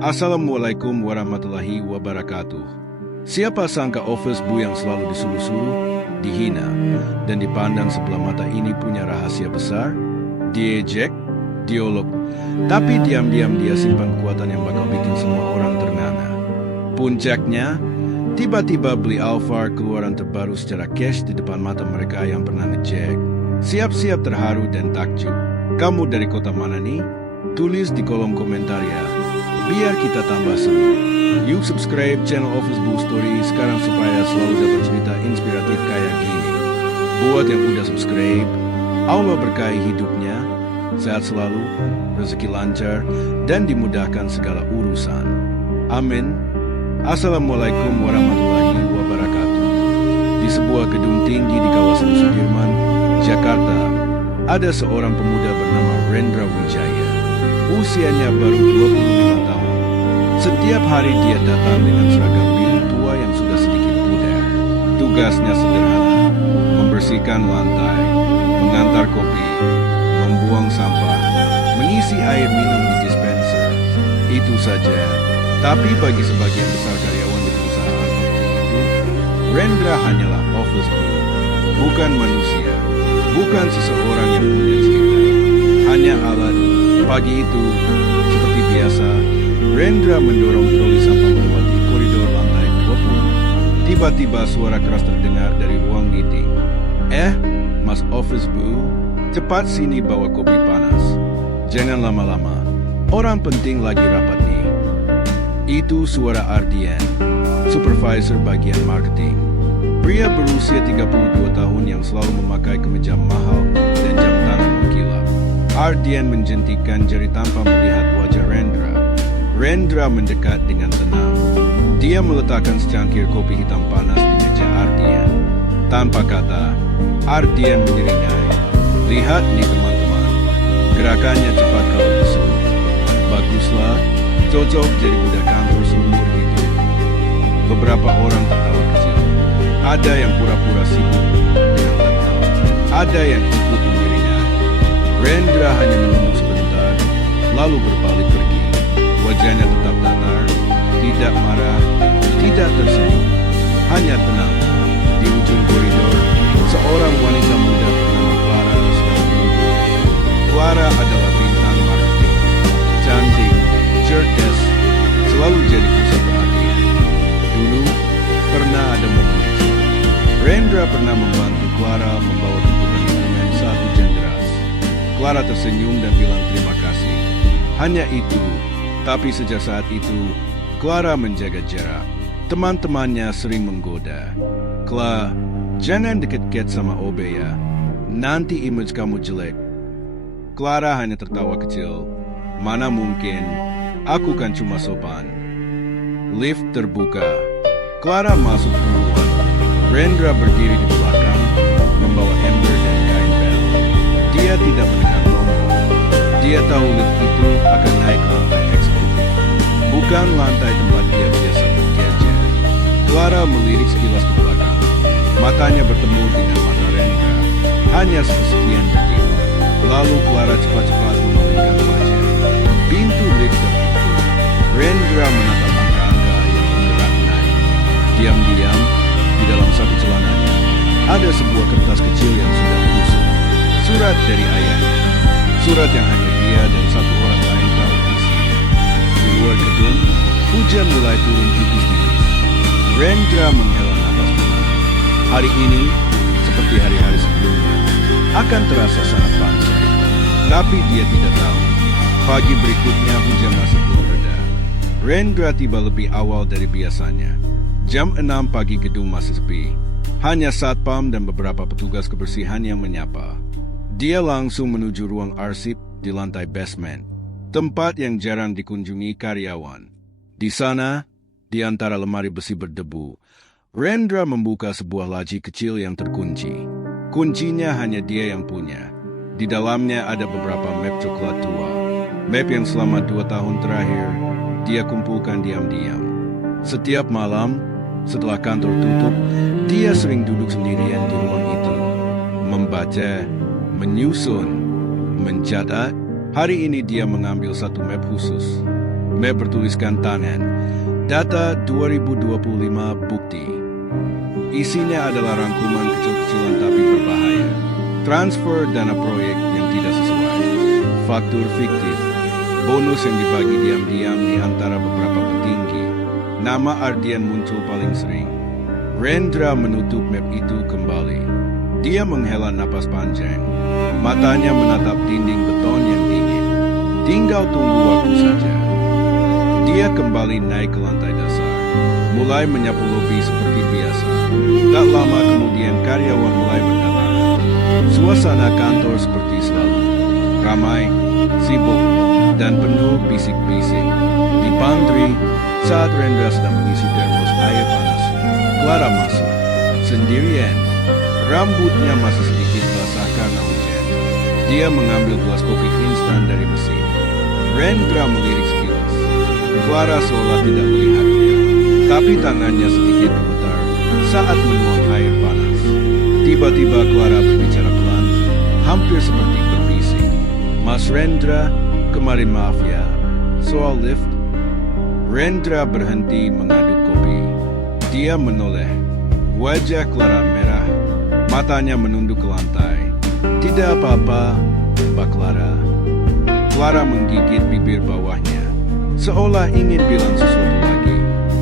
Assalamualaikum warahmatullahi wabarakatuh. Siapa sangka Office Bu yang selalu disuruh-suruh, dihina, dan dipandang sebelah mata ini punya rahasia besar? Diejek, diolok, tapi diam-diam dia simpan kekuatan yang bakal bikin semua orang ternganga. Puncaknya, tiba-tiba beli Alphard keluaran terbaru secara cash di depan mata mereka yang pernah ngejek. Siap-siap terharu dan takjub. Kamu dari kota mana nih? Tulis di kolom komentar ya. Biar kita tambah seru. Yuk subscribe channel Office Bu Story sekarang supaya selalu dapat cerita inspiratif kayak gini. Buat yang udah subscribe, Allah berkahi hidupnya, sehat selalu, rezeki lancar, dan dimudahkan segala urusan. Amin. Assalamualaikum warahmatullahi wabarakatuh. Di sebuah gedung tinggi di kawasan Sudirman, Jakarta, ada seorang pemuda bernama Rendra Wijaya. Usianya baru 25 tahun. Setiap hari dia datang dengan seragam biru tua yang sudah sedikit pudar. Tugasnya sederhana, membersihkan lantai, mengantar kopi, membuang sampah, mengisi air minum di dispenser. Itu saja. Tapi bagi sebagian besar karyawan di perusahaan seperti itu, Rendra hanyalah office boy, bukan manusia, bukan seseorang yang punya cerita. Hanya alat. Pagi itu, seperti biasa, Rendra mendorong troli sampah melewati koridor lantai 20. Tiba-tiba suara keras terdengar dari ruang meeting. Mas Office Bu, cepat sini bawa kopi panas. Jangan lama-lama, orang penting lagi rapat nih. Itu suara Ardian, supervisor bagian marketing. Pria berusia 32 tahun yang selalu memakai kemeja mahal dan jam tangan mengkilap. Ardian menjentikkan jari tanpa melihat wajah Rendra. Rendra mendekat dengan tenang. Dia meletakkan secangkir kopi hitam panas di meja Ardian. Tanpa kata, Ardian menyeringai. Lihat nih teman-teman, gerakannya cepat kalau disuruh. Baguslah, cocok jadi budak kantor seumur hidup. Beberapa orang tertawa kecil. Ada yang pura-pura sibuk dengan laptop. Ada yang ikut menyeringai. Rendra hanya menunduk sebentar, lalu berbalik pergi. Wajahnya tetap datar, tidak marah, tidak tersenyum, hanya tenang. Di ujung koridor, seorang wanita muda bernama Clara sedang menunggu. Clara adalah bintang marketing. Cantik, cerdas, selalu jadi pusat perhatian. Dulu, pernah ada momen kecil. Rendra pernah membantu Clara membawa tumpukan dokumen saat hujan deras. Clara tersenyum dan bilang terima kasih. Hanya itu, tapi sejak saat itu, Clara menjaga jarak. Teman-temannya sering menggoda. Clara, jangan deket-deket sama Obe ya. Nanti image kamu jelek. Clara hanya tertawa kecil. Mana mungkin, aku kan cuma sopan. Lift terbuka. Clara masuk duluan. Rendra berdiri di belakang, membawa ember dan kain bel. Dia tidak menekan tombol. Dia tahu lift itu akan naik ke lantai eksekutif, bukan lantai tempat dia biasa bekerja. Clara melirik sekilas ke belakang. Matanya bertemu dengan mata Rendra. Hanya sepersekian detik. Lalu Clara cepat-cepat memalingkan wajah. Pintu lift tertutup. Rendra menatap angka-angka yang bergerak naik. Diam-diam, di dalam saku celananya, ada sebuah kertas kecil yang sudah busuk. Surat dari ayahnya. Surat yang hanya dia dan satu orang lain tahu isinya. Di luar gedung, hujan mulai turun tipis-tipis. Rendra menghela nafas pelan. Hari ini, seperti hari-hari sebelumnya, akan terasa sangat panjang. Tapi dia tidak tahu. Pagi berikutnya hujan masih belum reda. Rendra tiba lebih awal dari biasanya. Jam 6 pagi gedung masih sepi. Hanya satpam dan beberapa petugas kebersihan yang menyapa. Dia langsung menuju ruang arsip di lantai basement, tempat yang jarang dikunjungi karyawan. Di sana, di antara lemari besi berdebu, Rendra membuka sebuah laci kecil yang terkunci. Kuncinya hanya dia yang punya. Di dalamnya ada beberapa map coklat tua. Map yang selama 2 tahun terakhir, dia kumpulkan diam-diam. Setiap malam, setelah kantor tutup, dia sering duduk sendirian di ruang itu. Membaca, menyusun, mencatat. Hari ini dia mengambil satu map khusus. Map bertuliskan tangan. Data 2025 bukti. Isinya adalah rangkuman kecil-kecilan tapi berbahaya. Transfer dana proyek yang tidak sesuai. Faktur fiktif. Bonus yang dibagi diam-diam di antara beberapa petinggi. Nama Ardian muncul paling sering. Rendra menutup map itu kembali. Dia menghela napas panjang. Matanya menatap dinding beton yang dingin. Tinggal tunggu waktu saja. Dia kembali naik ke lantai dasar. Mulai menyapu lobi seperti biasa. Tak lama kemudian karyawan mulai berdatangan. Suasana kantor seperti selalu. Ramai, sibuk, dan penuh bisik-bisik. Di pantry, saat Rendra sedang mengisi termos air panas, Clara masuk. Sendirian. Rambutnya masih sedikit basah karena hujan. Dia mengambil gelas kopi instan dari mesin. Rendra melirik sekilas. Clara seolah tidak melihatnya, tapi tangannya sedikit gemetar saat menuang air panas. Tiba-tiba Clara berbicara pelan, hampir seperti berbisik. Mas Rendra, kemarin maaf ya, soal lift. Rendra berhenti mengaduk kopi. Dia menoleh. Wajah Clara merah, matanya menunduk ke lantai. Tidak apa-apa, Mbak Clara. Clara menggigit bibir bawahnya, seolah ingin bilang sesuatu lagi.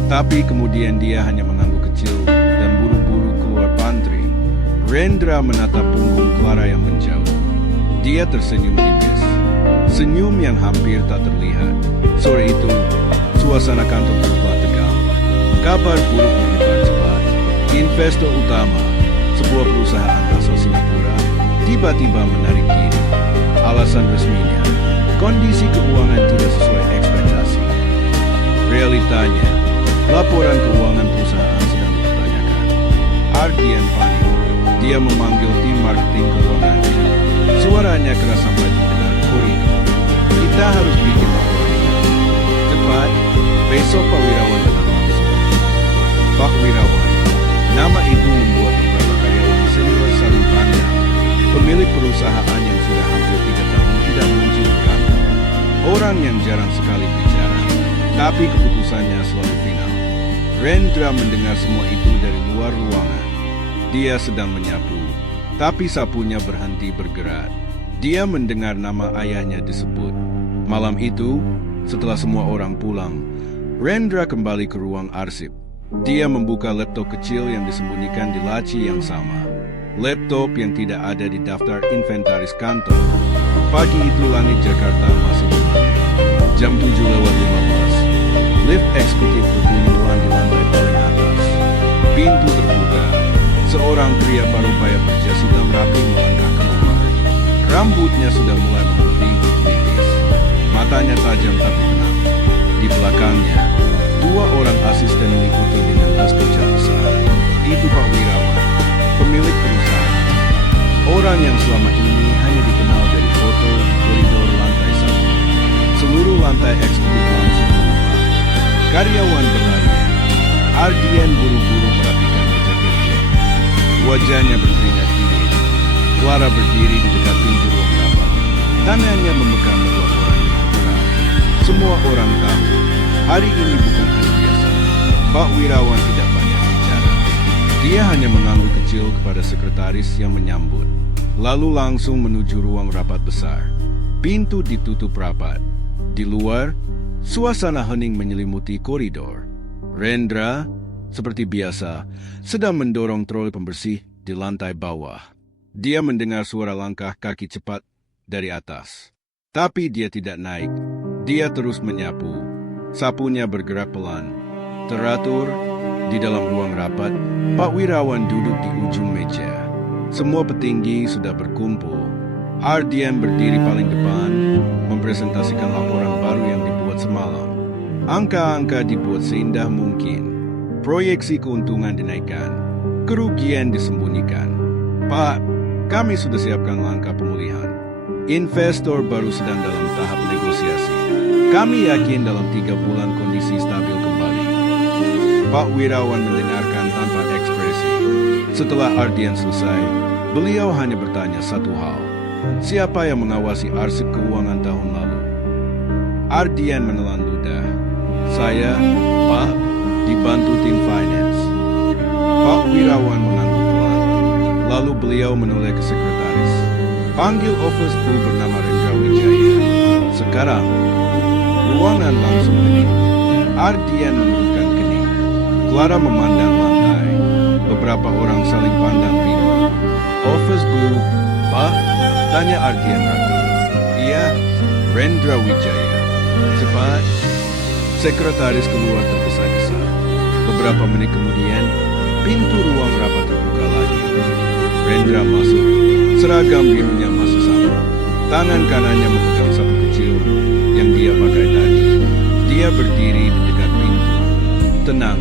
Tapi kemudian dia hanya mengangguk kecil dan buru-buru keluar pantry. Rendra menatap punggung Clara yang menjauh. Dia tersenyum tipis. Senyum yang hampir tak terlihat. Sore itu, suasana kantor berubah tegang. Kabar buruk menyebar cepat. Investor utama, sebuah perusahaan asal Singapura, tiba-tiba menarik diri. Alasan resminya, kondisi keuangan tidak sesuai ekspektasi. Realitanya, laporan keuangan perusahaan sedang dipertanyakan. Ardian panik. Dia memanggil tim marketing keuangannya. Suaranya keras sampai didengar koridor. Kita harus bikin laporan ini. Cepat, besok Pak Wirawan datang langsung. Pak Wirawan. Nama itu membuat beberapa karyawan senior saling pandang. Pemilik perusahaan yang sudah hampir 3 tahun tidak muncul ke kantor. Orang yang jarang sekali bicara, tapi keputusannya selalu final. Rendra mendengar semua itu dari luar ruangan. Dia sedang menyapu, tapi sapunya berhenti bergerak. Dia mendengar nama ayahnya disebut. Malam itu, setelah semua orang pulang, Rendra kembali ke ruang arsip. Dia membuka laptop kecil yang disembunyikan di laci yang sama. Laptop yang tidak ada di daftar inventaris kantor. Pagi itu langit Jakarta masih biru. Jam 7:15. Lift eksekutif berbunyi pelan di lantai paling atas. Pintu terbuka. Seorang pria parubaya berjas hitam rapi melangkah keluar. Rambutnya sudah mulai memutih di pelipis. Matanya tajam tapi tenang. Di belakangnya, 2 orang asisten mengikuti dengan tas kerja besar. Itu Pak Wirawan, pemilik perusahaan. Orang yang selama ini hanya dikenal dari foto di koridor lantai 1. Seluruh lantai eksekutif langsung berubah. Karyawan berlarian. Ardian buru-buru merapikan meja kerja. Wajahnya berkeringat dingin. Clara berdiri di dekat pintu ruang rapat. Tangannya memegang laporan dengan berat. Semua orang tahu, hari ini bukan hari biasa. Pak Wirawan tidak banyak bicara. Dia hanya mengangguk kecil kepada sekretaris yang menyambut. Lalu langsung menuju ruang rapat besar. Pintu ditutup rapat. Di luar, suasana hening menyelimuti koridor. Rendra, seperti biasa, sedang mendorong troli pembersih di lantai bawah. Dia mendengar suara langkah kaki cepat dari atas. Tapi dia tidak naik. Dia terus menyapu. Sapunya bergerak pelan. Teratur, di dalam ruang rapat, Pak Wirawan duduk di ujung meja. Semua petinggi sudah berkumpul. Ardian berdiri paling depan, mempresentasikan laporan baru yang dibuat semalam. Angka-angka dibuat seindah mungkin. Proyeksi keuntungan dinaikkan. Kerugian disembunyikan. Pak, kami sudah siapkan langkah pemulihan. Investor baru sedang dalam tahap negosiasi. Kami yakin dalam 3 bulan kondisi stabil kembali. Pak Wirawan mendengarkan tanpa ekspresi. Setelah Ardian selesai, beliau hanya bertanya satu hal. Siapa yang mengawasi arsip keuangan tahun lalu? Ardian menelan ludah. Saya, Pak, dibantu tim finance. Pak Wirawan mengangguk pelan. Lalu beliau menoleh ke sekretaris. Panggil office bu bernama Rendra Wijaya. Sekarang, ruangan langsung hening. Ardian mengerutkan kening. Clara memandang lantai. Beberapa orang saling pandang bingung. Office bu, Pak, tanya Ardian ragu. Iya, Rendra Wijaya. Cepat. Sekretaris keluar tergesa-gesa. Beberapa menit kemudian, pintu ruang rapat terbuka lagi. Rendra masuk. Seragam birunya masih sama. Tangan kanannya memegang sapu kecil yang dia pakai tadi. Dia berdiri di dekat pintu. Tenang,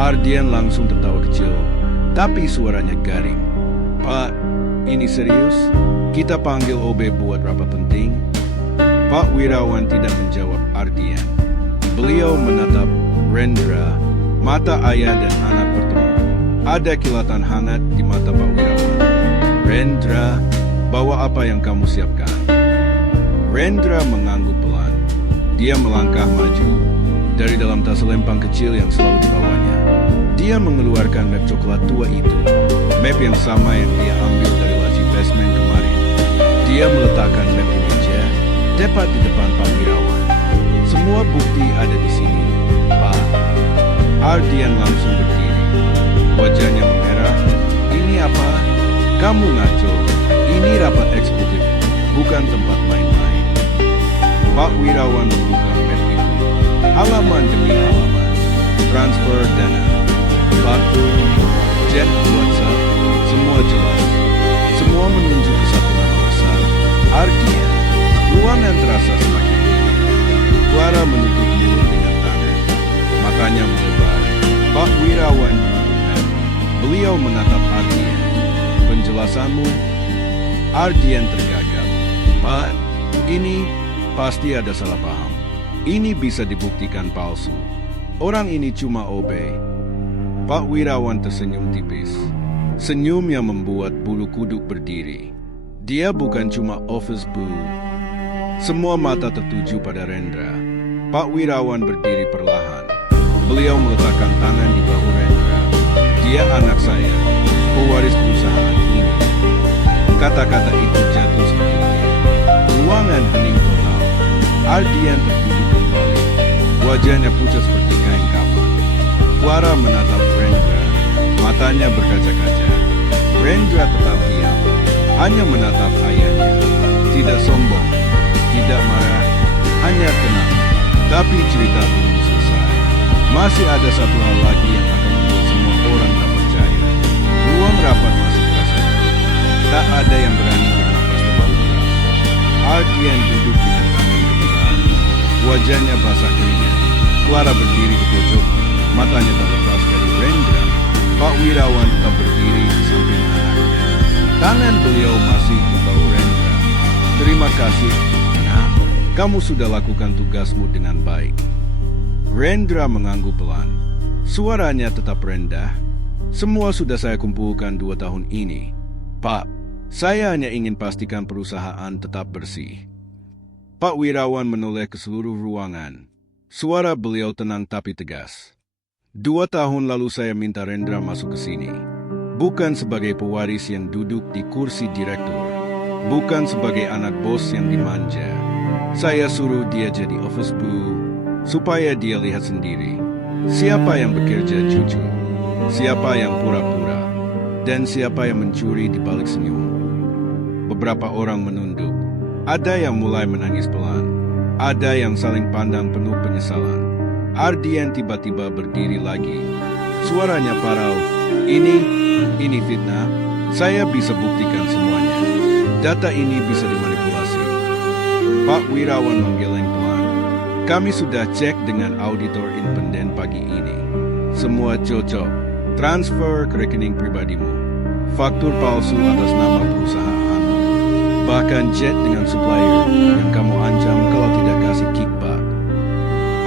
Ardian langsung tertawa kecil, tapi suaranya garing. Pak, ini serius? Kita panggil OB buat rapat penting? Pak Wirawan tidak menjawab Ardian. Beliau menatap Rendra, mata ayah dan anak bertemu. Ada kilatan hangat di mata Pak Wirawan. Rendra, bawa apa yang kamu siapkan? Rendra mengangguk pelan. Dia melangkah maju. Dari dalam tas lempang kecil yang selalu dibawanya, dia mengeluarkan map coklat tua itu. Map yang sama yang dia ambil dari laci basement kemarin. Dia meletakkan map di meja, tepat di depan Pak Wirawan. Semua bukti ada di sini, Pak. Ardian langsung berdiri. Wajahnya memerah. Ini apa? Kamu ngaco. Ini rapat eksekutif, bukan tempat main-main. Pak Wirawan membuka map itu. Halaman demi halaman. Transfer dana, faktur, chat WhatsApp, semua jelas. Semua menunjuk ke satu nama besar, Ardian. Ruangan terasa semakin dingin. Clara menutup mulut dengan tangan. Matanya melebar. Pak Wirawan menutup map. Beliau menatap Ardian. Penjelasanmu? Ardian tergagap. Pak, ini pasti ada salah paham. Ini bisa dibuktikan palsu. Orang ini cuma OB. Pak Wirawan tersenyum tipis. Senyum yang membuat bulu kuduk berdiri. Dia bukan cuma office boo. Semua mata tertuju pada Rendra. Pak Wirawan berdiri perlahan. Beliau meletakkan tangan di bahu Rendra. Dia anak saya, pewaris perusahaan ini. Kata-kata itu jatuh seperti dia. Ruangan hening total. Ardian terduduk kembali. Wajahnya pucat seperti kain kafan. Clara menatap Rendra. Matanya berkaca-kaca. Rendra tetap diam. Hanya menatap ayahnya. Tidak sombong. Tidak marah. Hanya tenang. Tapi cerita belum selesai. Masih ada satu hal lagi yang akan membuat semua orang tak percaya. Ruang rapat masih terasa. Tak ada yang berani bernafas terlalu keras. Ardian duduk dengan tangan gemetar. Wajahnya basah keringat. Clara berdiri di pojok. Matanya tak lepas dari Rendra. Pak Wirawan tetap berdiri di samping anaknya. Tangan beliau masih di bahu Rendra. Terima kasih, nak. Kamu sudah lakukan tugasmu dengan baik. Rendra mengangguk pelan. Suaranya tetap rendah. Semua sudah saya kumpulkan 2 tahun ini. Pak, saya hanya ingin pastikan perusahaan tetap bersih. Pak Wirawan menoleh ke seluruh ruangan. Suara beliau tenang tapi tegas. 2 tahun lalu saya minta Rendra masuk ke sini. Bukan sebagai pewaris yang duduk di kursi direktur. Bukan sebagai anak bos yang dimanja. Saya suruh dia jadi office boo, supaya dia lihat sendiri. Siapa yang bekerja jujur. Siapa yang pura-pura. Dan siapa yang mencuri di balik senyum. Beberapa orang menunduk. Ada yang mulai menangis pelan. Ada yang saling pandang penuh penyesalan. Ardian tiba-tiba berdiri lagi. Suaranya parau. Ini fitnah. Saya bisa buktikan semuanya. Data ini bisa dimanipulasi. Pak Wirawan menggeleng pelan. Kami sudah cek dengan auditor independen pagi ini. Semua cocok. Transfer ke rekening pribadimu. Faktur palsu atas nama perusahaanmu. Bahkan jet dengan supplier yang kamu ancam kalau tidak kasih kickback.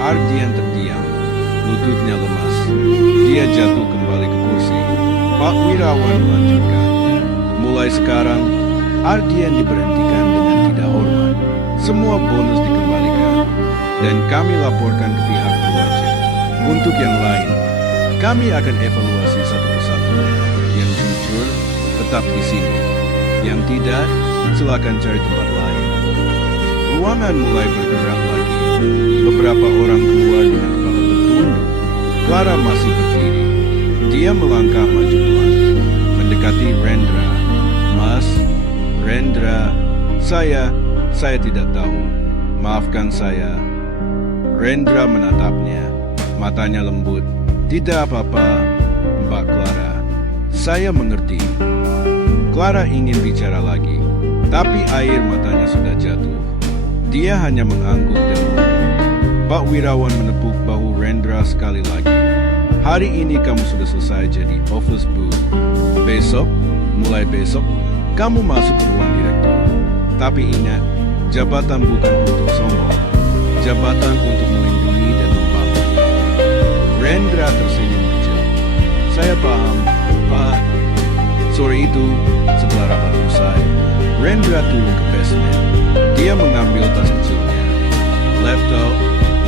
Ardian terdiam. Lututnya lemas. Dia jatuh kembali ke kursi. Pak Wirawan melanjutkan. Mulai sekarang, Ardian diberhentikan dengan tidak hormat. Semua bonus dikembalikan. dan kami laporkan ke pihak berwajib. Untuk yang lain, kami akan evaluasi satu persatu. Yang jujur, tetap di sini. Yang tidak, silakan cari tempat lain. Ruangan mulai bergerak lagi. Beberapa orang keluar dengan kepala tertunduk. Clara masih berdiri. Dia melangkah maju pelan, mendekati Rendra. Mas, Rendra, saya tidak tahu. Maafkan saya. Rendra menatapnya. Matanya lembut. Tidak apa-apa, Mbak Clara. Saya mengerti. Clara ingin bicara lagi, tapi air matanya sudah jatuh. Dia hanya mengangguk dan mundur. Pak Wirawan menepuk bahu Rendra sekali lagi. Hari ini kamu sudah selesai jadi office boo. Besok, mulai besok, kamu masuk ke ruang direktur. Tapi ingat, jabatan bukan untuk sombong. Jabatan untuk melindungi dan membangun. Rendra tersenyum kecil. Saya paham, Pak. Sore itu, setelah rapat usai, Rendra turun ke basement. Dia mengambil tas kecilnya, laptop,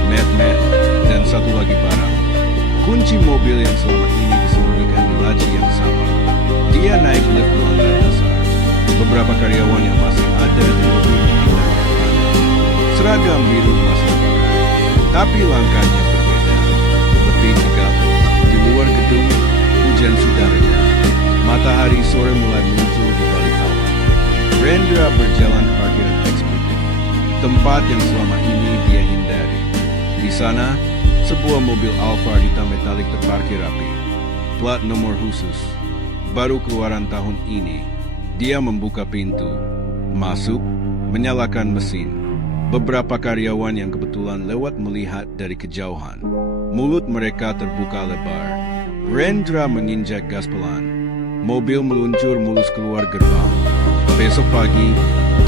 mat, dan satu lagi barang. Kunci mobil yang selama ini disembunyikan di laci yang sama. Dia naik lift ke lantai dasar. Beberapa karyawan yang masih ada di lobi memandangnya panik. Seragam biru masih dipakai, tapi langkahnya berbeda. Lebih tegap. Di luar gedung, hujan sudah reda. Matahari sore mulai muncul di balik awan. Rendra berjalan ke parkiran eksekutif, tempat yang selama ini dia hindari. Di sana, sebuah mobil Alphard hitam metalik terparkir rapi. Plat nomor khusus. Baru keluaran tahun ini. Dia membuka pintu, masuk, menyalakan mesin. Beberapa karyawan yang kebetulan lewat melihat dari kejauhan. Mulut mereka terbuka lebar. Rendra menginjak gas pelan. Mobil meluncur mulus keluar gerbang. Besok pagi,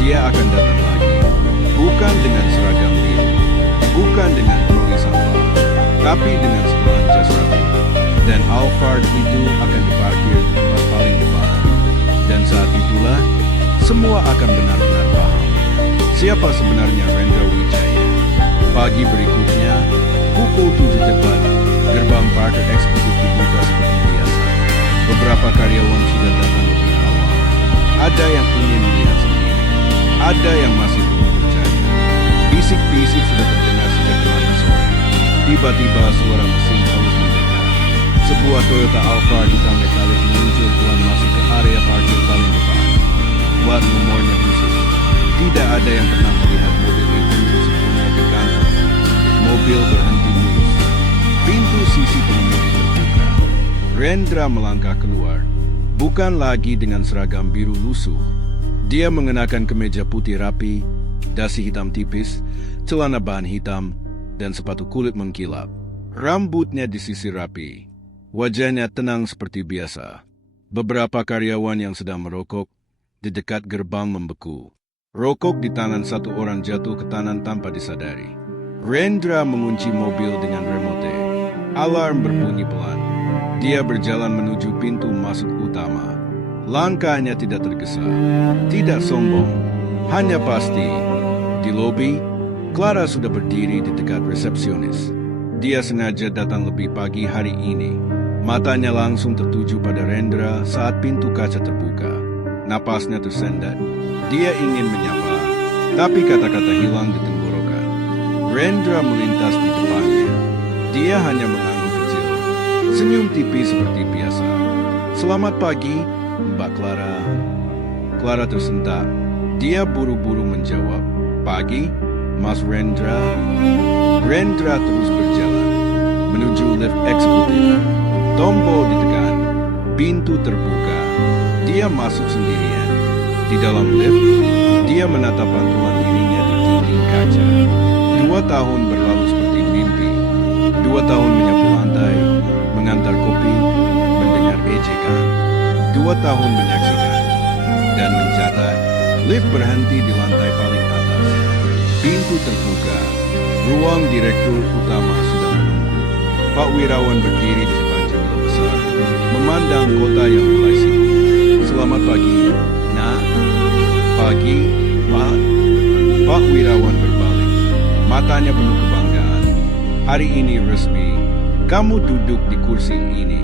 dia akan datang lagi. Bukan dengan seragam biru, bukan dengan troli sampah, tapi dengan setelan jas rapi. Dan Alphard itu akan diparkir di tempat paling depan. Dan saat itulah, semua akan benar-benar paham. Siapa sebenarnya Rendra Wijaya? Pagi berikutnya, pukul 7 tepat, gerbang parkir eksekutif dibuka seperti biasa. Beberapa karyawan sudah datang lebih awal. Ada yang ingin melihat sendiri. Ada yang masih belum percaya. Bisik-bisik sudah terdengar sejak kemarin sore. Tiba-tiba suara mesin halus mendekat. Sebuah Toyota Alphard hitam metalik meluncur pelan masuk ke area parkir paling depan. Plat nomornya khusus. Tidak ada yang pernah melihat mobil itu sebelumnya di kantor. Mobil berhenti mulus. Pintu sisi pengemudi terbuka. Rendra melangkah keluar, bukan lagi dengan seragam biru lusuh. Dia mengenakan kemeja putih rapi, dasi hitam tipis, celana bahan hitam, dan sepatu kulit mengkilap. Rambutnya disisir rapi. Wajahnya tenang seperti biasa. Beberapa karyawan yang sedang merokok di dekat gerbang membeku. Rokok di tangan satu orang jatuh ke tanah tanpa disadari. Rendra mengunci mobil dengan remote. Alarm berbunyi pelan. Dia berjalan menuju pintu masuk utama. Langkahnya tidak tergesa, tidak sombong, hanya pasti. Di lobi, Clara sudah berdiri di dekat resepsionis. Dia sengaja datang lebih pagi hari ini. Matanya langsung tertuju pada Rendra saat pintu kaca terbuka. Napasnya tersendat. Dia ingin menyapa, tapi kata-kata hilang di tenggorokan. Rendra melintas di depannya. Dia hanya mengangguk kecil. Senyum tipis seperti biasa. Selamat pagi, Mbak Clara. Clara tersentak. Dia buru-buru menjawab. Pagi, Mas Rendra. Rendra terus berjalan menuju lift eksekutif. Tombol ditekan. Pintu terbuka. Dia masuk sendirian. Di dalam lift, dia menatap pantulan dirinya di dinding kaca. 2 tahun berlalu seperti mimpi. 2 tahun menyapu lantai, mengantar kopi, mendengar ejekan. 2 tahun menyaksikan dan mencatat. Lift berhenti di lantai paling atas. Pintu terbuka. Ruang direktur utama sudah menunggu. Pak Wirawan berdiri di depan jendela besar, memandang kota yang mulai sibuk. Selamat pagi, Nak. Pagi, Pak. Pak Wirawan berbalik. Matanya penuh kebanggaan. Hari ini resmi, kamu duduk di kursi ini.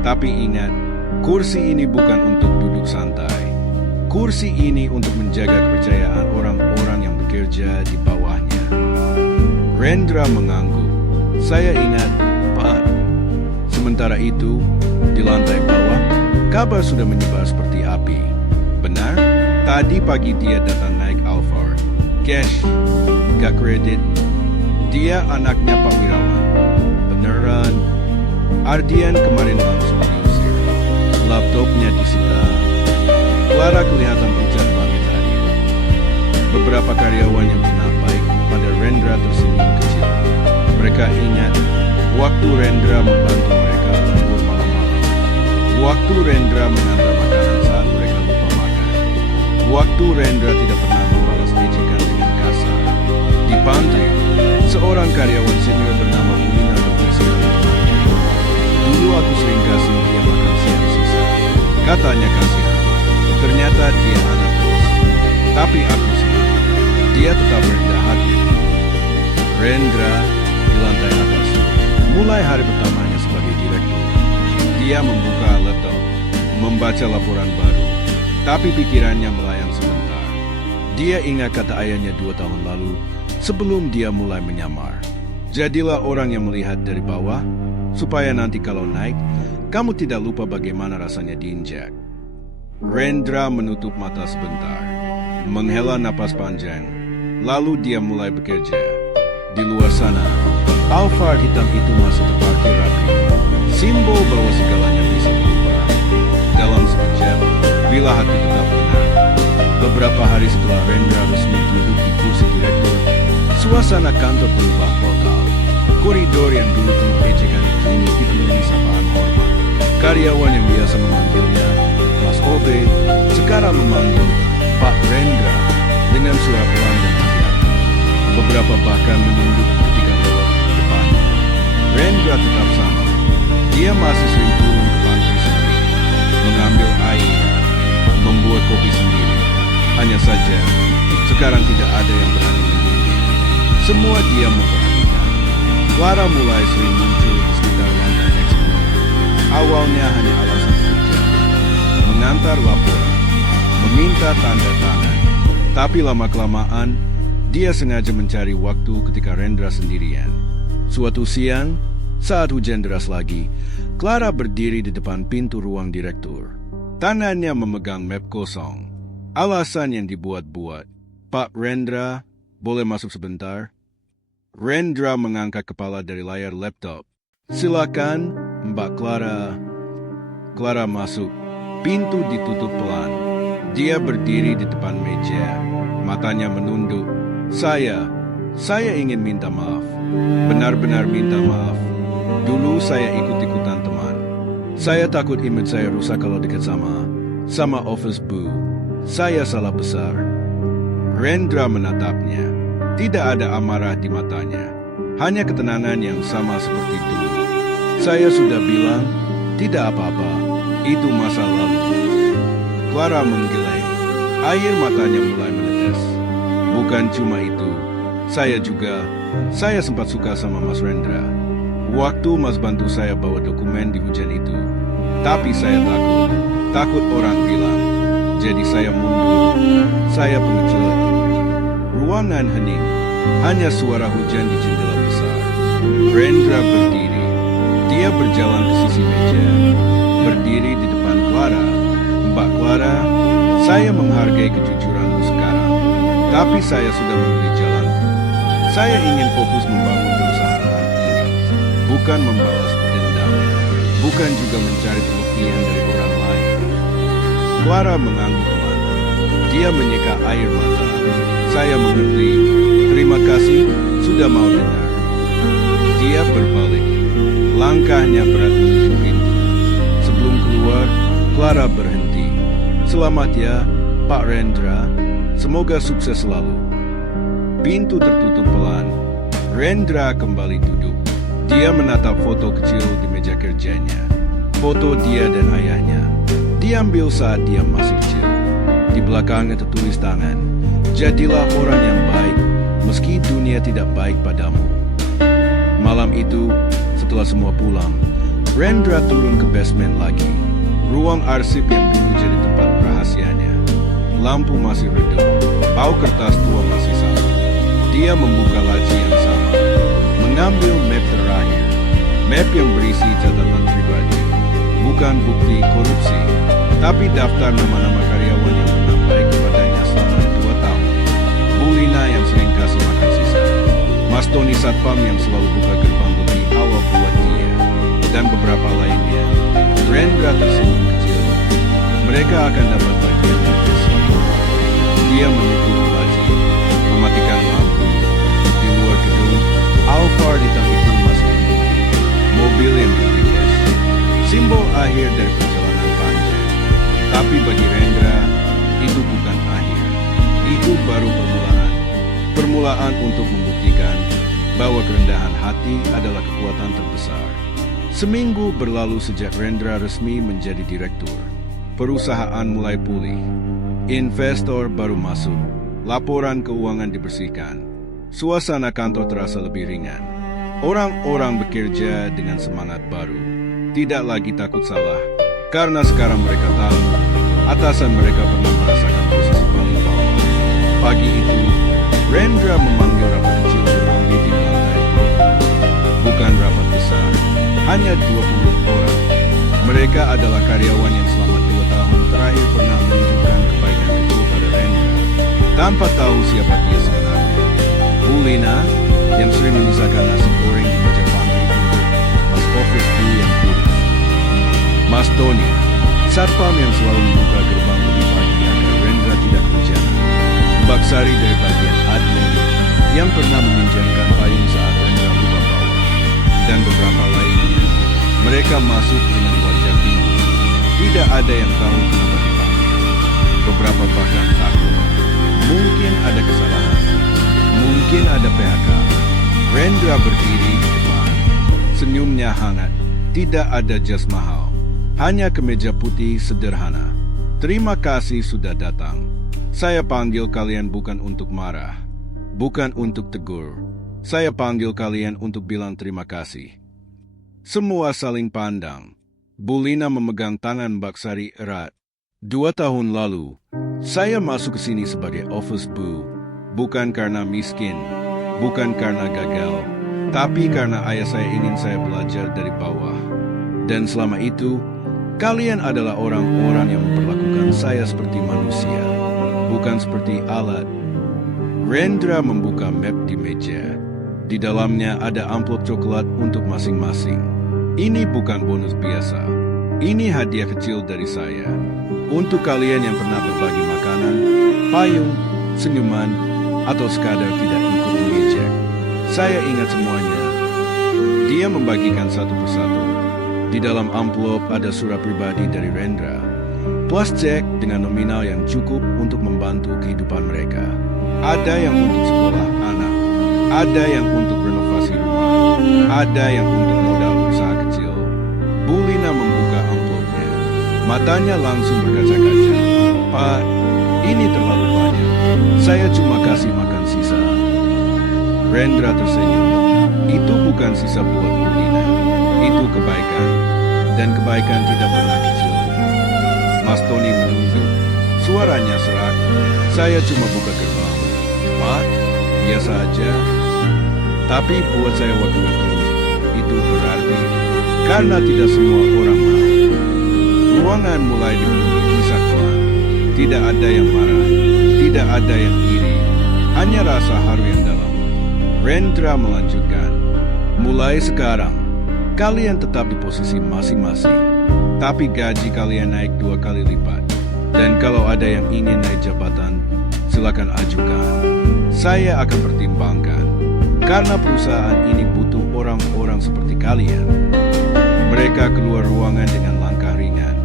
Tapi ingat, kursi ini bukan untuk duduk santai. Kursi ini untuk menjaga kepercayaan orang-orang yang bekerja di bawahnya. Rendra mengangguk. Saya ingat, Pak. Sementara itu, di lantai bawah, kabar sudah menyebar seperti api. Benar? Tadi pagi dia datang naik Alphard. Cash, gak kredit. Dia anaknya Pak Wirawan. Beneran. Ardian kemarin langsung diusir. Laptopnya disita. Clara kelihatan pucat banget tadi. Beberapa karyawan yang pernah baik pada Rendra tersenyum kecil. Mereka ingat waktu Rendra membantu mereka lembur malam-malam. Waktu Rendra mengantar makanan saat mereka lupa makan. Waktu Rendra tidak pernah membalas ejekan dengan kasar. Di pantry, seorang karyawan senior bernama Ulina berpisah dengan temannya. Dulu aku sering kasih dia makan siang sisa. Katanya kasihan. Ternyata dia anak bos. Tapi aku senang. Dia tetap rendah hati. Rendra di lantai atas. Mulai hari pertamanya sebagai direktur. Dia membuka laptop, membaca laporan baru. Tapi pikirannya melayang sebentar. Dia ingat kata ayahnya 2 tahun lalu sebelum dia mulai menyamar. Jadilah orang yang melihat dari bawah, supaya nanti kalau naik, kamu tidak lupa bagaimana rasanya diinjak. Rendra menutup mata sebentar, menghela napas panjang, lalu dia mulai bekerja. Di luar sana, Alphard hitam itu masih terparkir rapi, simbol bahwa segalanya bisa berubah. Dalam sekejap, bila hati tetap benar. Beberapa hari setelah Rendra resmi duduk di kursi direktur, suasana kantor berubah total. Koridor yang dulu penuh ejekan kini dipenuhi sapaan hormat. Karyawan yang biasa memanggilnya Mas Obe sekarang memanggil Pak Rendra dengan suara pelan dan hati-hati. Beberapa bahkan menunduk ketika lewat depannya. Rendra tetap sama. Dia masih sering turun ke pantry sendiri, mengambil air, membuat kopi sendiri. Hanya saja, sekarang tidak ada yang berani membimbing. Semua dia memperhatikan. Clara mulai sering muncul di sekitar lantai ekspor. Awalnya hanya alasan kerja, mengantar laporan, meminta tanda tangan. Tapi lama-kelamaan, dia sengaja mencari waktu ketika Rendra sendirian. Suatu siang, saat hujan deras lagi, Clara berdiri di depan pintu ruang direktur. Tangannya memegang map kosong. Alasan yang dibuat-buat. Pak Rendra, boleh masuk sebentar? Rendra mengangkat kepala dari layar laptop. Silakan, Mbak Clara. Clara masuk. Pintu ditutup pelan. Dia berdiri di depan meja. Matanya menunduk. Saya ingin minta maaf. Benar-benar minta maaf. Dulu saya ikut-ikutan teman. Saya takut image saya rusak kalau dekat sama office boo. Saya salah besar. Rendra menatapnya. Tidak ada amarah di matanya. Hanya ketenangan yang sama seperti dulu. Saya sudah bilang, tidak apa-apa. Itu masa lalu. Clara menggeleng. Air matanya mulai menetes. Bukan cuma itu. Saya sempat suka sama Mas Rendra. Waktu Mas bantu saya bawa dokumen di hujan itu. Tapi saya takut orang bilang. Jadi saya mundur. Saya pengecuali. Ruangan hening. Hanya suara hujan di jendela besar. Rendra berdiri. Dia berjalan ke sisi meja. Berdiri di depan Clara. Mbak Clara, saya menghargai kejujuranmu sekarang. Tapi saya sudah memilih jalanku. Saya ingin fokus membangun perusahaan ini. Bukan membalas dendam. Bukan juga mencari pembuktian dari orang lain. Clara mengangguk pelan. Dia menyeka air mata. Saya mengerti. Terima kasih sudah mau dengar. Dia berbalik. Langkahnya berat menuju pintu. Sebelum keluar, Clara berhenti. Selamat ya, Pak Rendra. Semoga sukses selalu. Pintu tertutup pelan. Rendra kembali duduk. Dia menatap foto kecil di meja kerjanya. Foto dia dan ayahnya. Diambil saat dia masih kecil. Di belakangnya tertulis tangan. Jadilah orang yang baik, meski dunia tidak baik padamu. Malam itu, setelah semua pulang, Rendra turun ke basement lagi. Ruang arsip yang dulu jadi tempat rahasianya. Lampu masih redup, bau kertas tua masih sama. Dia membuka laci yang sama, mengambil map terakhir. Map yang berisi catatan pribadi, bukan bukti korupsi, tapi daftar nama-nama karyawan yang pernah baik kepadanya selama 2 tahun. Bulina yang sering kasih makan sisa, Mas Tony satpam yang selalu buka gerbang lebih awal buat dia, dan beberapa lainnya. Rendra tersenyum kecil. Mereka akan dapat bagian dari semua. Dia menutup laci, mematikan lampu. Di luar gedung, Alphard hitam itu masih menunggu. Mobil yang bergegas, simbol akhir dari perjalanan panjang. Tapi bagi Rendra, itu bukan akhir. Itu baru permulaan. Permulaan untuk membuktikan bahwa kerendahan hati adalah kekuatan terbesar. Seminggu berlalu sejak Rendra resmi menjadi direktur. Perusahaan mulai pulih. Investor baru masuk. Laporan keuangan dibersihkan. Suasana kantor terasa lebih ringan. Orang-orang bekerja dengan semangat baru. Tidak lagi takut salah. Karena sekarang mereka tahu atasan mereka pernah merasakan posisi paling bawah. Pagi itu, Rendra memanggil rapat kecil di ruang meeting lantai 20. Bukan rapat besar, hanya 20 orang. Mereka adalah karyawan yang selama 2 tahun terakhir pernah menunjukkan kebaikan kecil pada Rendra, tanpa tahu siapa dia sebenarnya. Bulina, yang sering menyisakan nasi goreng di meja pantry untuk Mas Office Bu yang kurus. Mas Tony, satpam yang selalu membuka gerbang lebih pagi agar Rendra tidak kehujanan. Mbak Sari dari bagian admin, yang pernah meminjamkan payung saat Rendra lupa bawa. Dan beberapa lainnya. Mereka masuk dengan wajah bingung. Tidak ada yang tahu kenapa dipanggil. Beberapa bahkan takut. Mungkin ada kesalahan. Mungkin ada PHK. Rendra berdiri di depan. Senyumnya hangat. Tidak ada jas mahal. Hanya kemeja putih sederhana. Terima kasih sudah datang. Saya panggil kalian bukan untuk marah. Bukan untuk tegur. Saya panggil kalian untuk bilang terima kasih. Semua saling pandang. Bulina memegang tangan Mbak Sari erat. 2 tahun lalu, saya masuk ke sini sebagai office bu. Bukan karena miskin, bukan karena gagal, tapi karena ayah saya ingin saya belajar dari bawah. Dan selama itu, kalian adalah orang-orang yang memperlakukan saya seperti manusia, bukan seperti alat. Rendra membuka map di meja. Di dalamnya ada amplop coklat untuk masing-masing. Ini bukan bonus biasa. Ini hadiah kecil dari saya. Untuk kalian yang pernah berbagi makanan, payung, senyuman, atau sekadar tidak ikut mengejek. Saya ingat semuanya. Dia membagikan satu persatu. Di dalam amplop ada surat pribadi dari Rendra. Plus cek dengan nominal yang cukup untuk membantu kehidupan mereka. Ada yang untuk sekolah anak. Ada yang untuk renovasi rumah. Ada yang untuk modal usaha kecil. Bulina membuka amplopnya. Matanya langsung berkaca-kaca. Pak, ini terlalu banyak. Saya cuma kasih makan sisa. Rendra tersenyum. Itu bukan sisa buat Bulina. Itu kebaikan. Dan kebaikan tidak pernah kecil. Mas Tony menunduk. Suaranya serak. Saya cuma buka gerbang. Pak, biasa aja. Tapi buat saya waktu itu berarti karena tidak semua orang mau. Ruangan mulai dipenuhi kisah kelam. Tidak ada yang marah, tidak ada yang iri, hanya rasa haru yang dalam. Rendra melanjutkan, mulai sekarang, kalian tetap di posisi masing-masing, tapi gaji kalian naik 2 kali lipat. Dan kalau ada yang ingin naik jabatan, silakan ajukan. Saya akan pertimbangkan. Karena perusahaan ini butuh orang-orang seperti kalian. Mereka keluar ruangan dengan langkah ringan.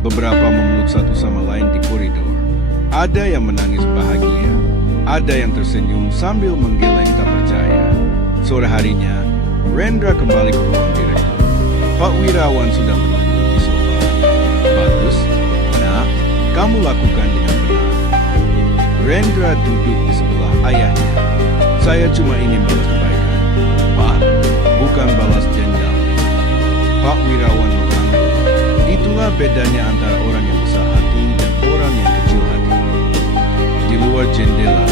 Beberapa memeluk satu sama lain di koridor. Ada yang menangis bahagia. Ada yang tersenyum sambil menggeleng tak percaya. Sore harinya, Rendra kembali ke ruang direktur. Pak Wirawan sudah menunggu di sofa. Bagus. Nah, kamu lakukan dengan benar. Rendra duduk di sebelah ayahnya. Saya cuma ingin balas kebaikan. Pak, bukan balas dendam. Pak Wirawan mengangguk. Itulah bedanya antara orang yang besar hati dan orang yang kecil hati. Di luar jendela,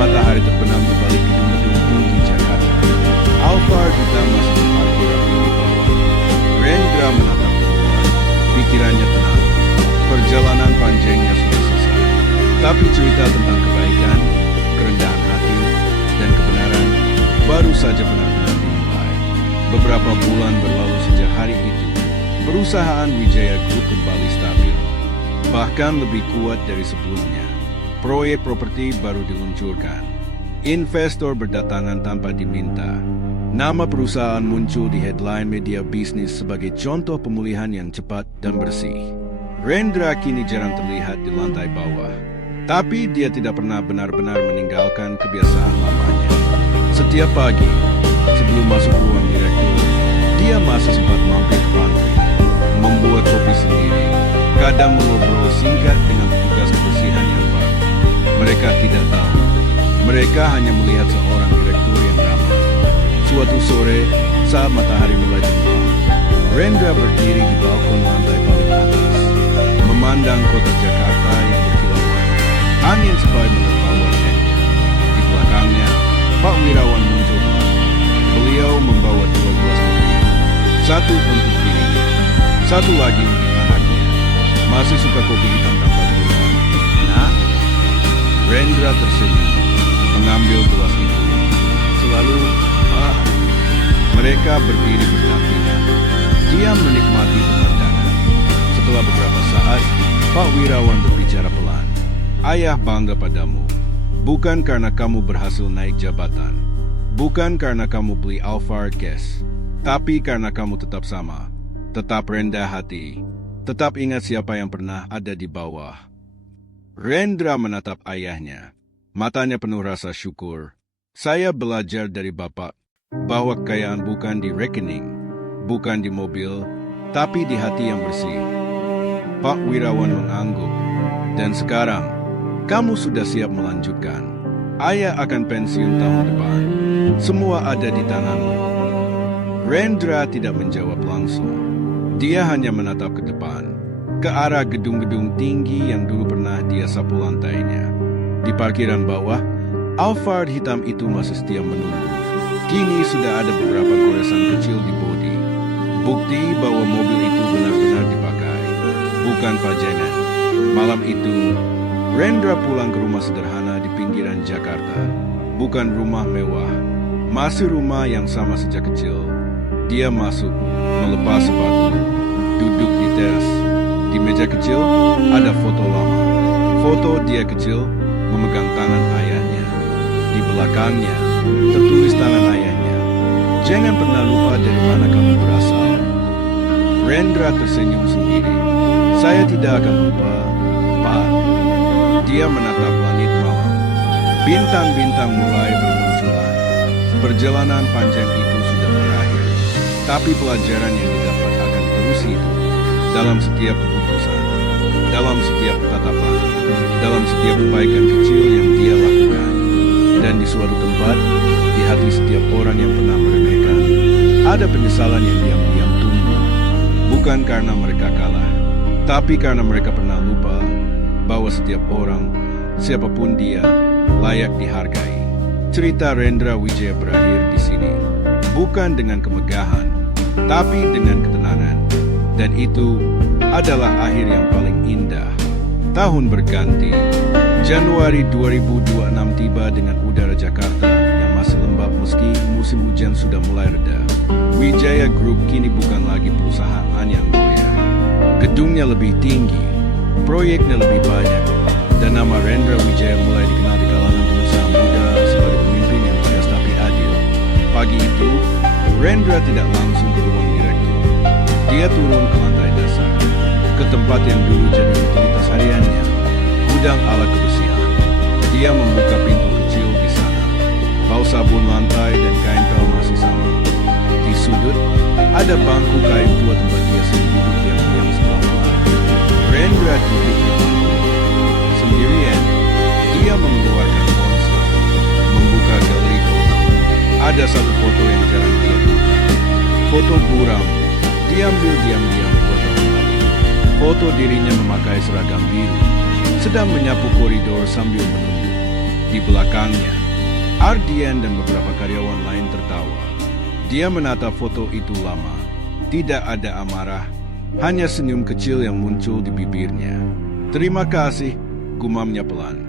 matahari terbenam di balik gedung-gedung tinggi Jakarta. Alphard hitam masih berparkir rapi di bawah. Rendra menatap keluar, pikirannya tenang. Perjalanan panjangnya sudah selesai. Tapi cerita tentang kebaikan, kerendahan hati, dan kebenaran baru saja benar-benar dimulai. Beberapa bulan berlalu sejak hari itu, perusahaan Wijaya Group kembali stabil. Bahkan lebih kuat dari sebelumnya. Proyek properti baru diluncurkan. Investor berdatangan tanpa diminta. Nama perusahaan muncul di headline media bisnis sebagai contoh pemulihan yang cepat dan bersih. Rendra kini jarang terlihat di lantai bawah. Tapi dia tidak pernah benar-benar meninggalkan kebiasaan lamanya. Setiap pagi, sebelum masuk ruang direktur, dia masih sempat mampir ke pantry, membuat kopi sendiri, kadang mengobrol singkat dengan petugas kebersihan yang baru. Mereka tidak tahu. Mereka hanya melihat seorang direktur yang ramah. Suatu sore, saat matahari mulai tenggelam, Rendra berdiri di balkon lantai paling atas, memandang kota Jakarta yang berkilauan. Angin sepai menerpa wajahnya. Di belakangnya, Pak Wirawan muncul. Beliau membawa 2 gelas kopi. Satu untuk dirinya, satu lagi untuk anaknya. Masih suka kopi hitam tanpa gula? Nah, Rendra tersenyum, mengambil gelas itu. Selalu, mereka berdiri berdampingan. Dia menikmati pemandangan. Setelah beberapa saat, Pak Wirawan berbicara pelan. Ayah bangga padamu, bukan karena kamu berhasil naik jabatan, bukan karena kamu beli Alphard Gas, tapi karena kamu tetap sama, tetap rendah hati, tetap ingat siapa yang pernah ada di bawah. Rendra menatap ayahnya, matanya penuh rasa syukur. Saya belajar dari Bapak bahwa kekayaan bukan di rekening, bukan di mobil, tapi di hati yang bersih. Pak Wirawan mengangguk. Dan sekarang, kamu sudah siap melanjutkan. Ayah akan pensiun tahun depan. Semua ada di tanganmu. Rendra tidak menjawab langsung. Dia hanya menatap ke depan, ke arah gedung-gedung tinggi yang dulu pernah dia sapu lantainya. Di parkiran bawah, Alphard hitam itu masih setia menunggu. Kini sudah ada beberapa goresan kecil di bodi. Bukti bahwa mobil itu benar-benar dipakai, bukan pajangan. Malam itu, Rendra pulang ke rumah sederhana di pinggiran Jakarta. Bukan rumah mewah, masih rumah yang sama sejak kecil. Dia masuk, melepas sepatu, duduk di teras. Di meja kecil, ada foto lama. Foto dia kecil memegang tangan ayahnya. Di belakangnya, tertulis tangan ayahnya. Jangan pernah lupa dari mana kamu berasal. Rendra tersenyum sendiri. Saya tidak akan lupa, Pak. Dia menatap langit malam. Bintang-bintang mulai bermunculan. Perjalanan panjang itu sudah berakhir. Tapi pelajaran yang didapat akan terus hidup. Dalam setiap keputusan, dalam setiap tatapan, dalam setiap kebaikan kecil yang dia lakukan. Dan di suatu tempat, di hati setiap orang yang pernah meremehkan, ada penyesalan yang diam-diam tumbuh. Bukan karena mereka kalah, tapi karena mereka pernah lupa bahwa setiap orang, siapapun dia, layak dihargai. Cerita Rendra Wijaya berakhir di sini. Bukan dengan kemegahan, tapi dengan ketenangan. Dan itu adalah akhir yang paling indah. Tahun berganti. Januari 2026 tiba dengan udara Jakarta yang masih lembab meski musim hujan sudah mulai reda. Wijaya Group kini bukan lagi perusahaan yang goyah. Gedungnya lebih tinggi, proyeknya lebih banyak, dan nama Rendra Wijaya mulai dikenal di kalangan pengusaha muda sebagai pemimpin yang tegas tapi adil. Pagi itu, Rendra tidak langsung ke ruang direktur. Dia turun ke lantai dasar, ke tempat yang dulu jadi utilitas hariannya, gudang alat kebersihan. Dia membuka pintu kecil di sana. Bau sabun lantai dan kain pel masih sama. Di sudut, ada bangku kayu tua tempat dia sering duduk diam-diam setelah malam. Rendra duduk di bangku. Sendirian, dia mengeluarkan ponsel, membuka galeri foto. Ada satu foto yang jarang dia buka. Foto buram diambil diam-diam 2 tahun lalu. Foto dirinya memakai seragam biru, sedang menyapu koridor sambil menunduk. Di belakangnya, Ardian dan beberapa karyawan lain tertawa. Dia menatap foto itu lama. Tidak ada amarah, hanya senyum kecil yang muncul di bibirnya. "Terima kasih," gumamnya pelan.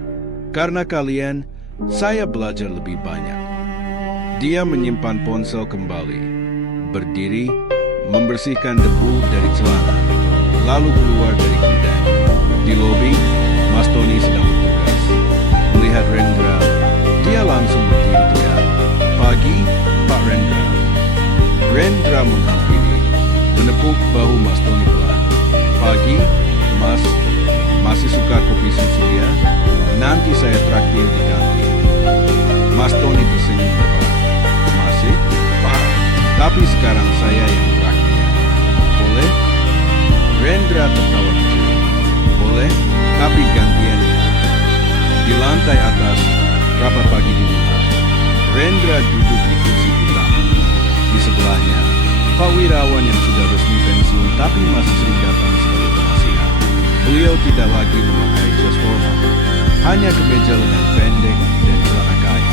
"Karena kalian, saya belajar lebih banyak." Dia menyimpan ponsel kembali, berdiri, membersihkan debu dari celana, lalu keluar dari gudang. Di lobi, Mas Tony sedang bertugas. Melihat Rendra, dia langsung berdiri tegak. "Pagi, Pak Rendra." Rendra menghampiri, menepuk bahu Mas Tony pelan. "Pagi, Mas. Masih suka kopi susu ya? Nanti saya traktir di kantin." Mas Tony tersenyum lebar. "Masih, Pak. Tapi sekarang saya yang traktir. Boleh?" Rendra tertawa kecil. "Boleh, tapi gantian ya." Di lantai atas, rapat pagi dimulai. Rendra duduk di kursi utama. Di sebelahnya, Pak Wirawan yang sudah resmi pensiun tapi masih sering datang sebagai penasihat. Beliau tidak lagi memakai jas formal, hanya kemeja lengan pendek dan celana kain.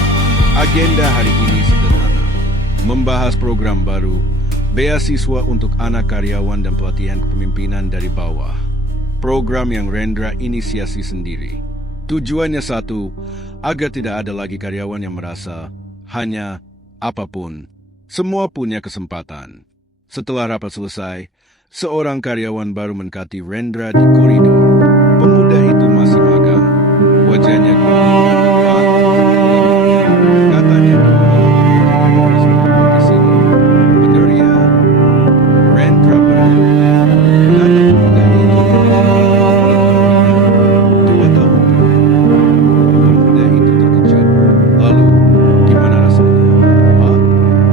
Agenda hari ini sederhana, membahas program baru, beasiswa untuk anak karyawan dan pelatihan kepemimpinan dari bawah. Program yang Rendra inisiasi sendiri. Tujuannya satu, agar tidak ada lagi karyawan yang merasa hanya apapun. Semua punya kesempatan. Setelah rapat selesai, seorang karyawan baru mendekati Rendra di koridor. Pemuda itu masih magang. Wajahnya gugup. "Pak, katanya di sini. Benar ya?" Rendra berhenti. Kata pemuda itu. 2 tahun. Pemuda itu terkejut. "Lalu, gimana rasanya? Pak,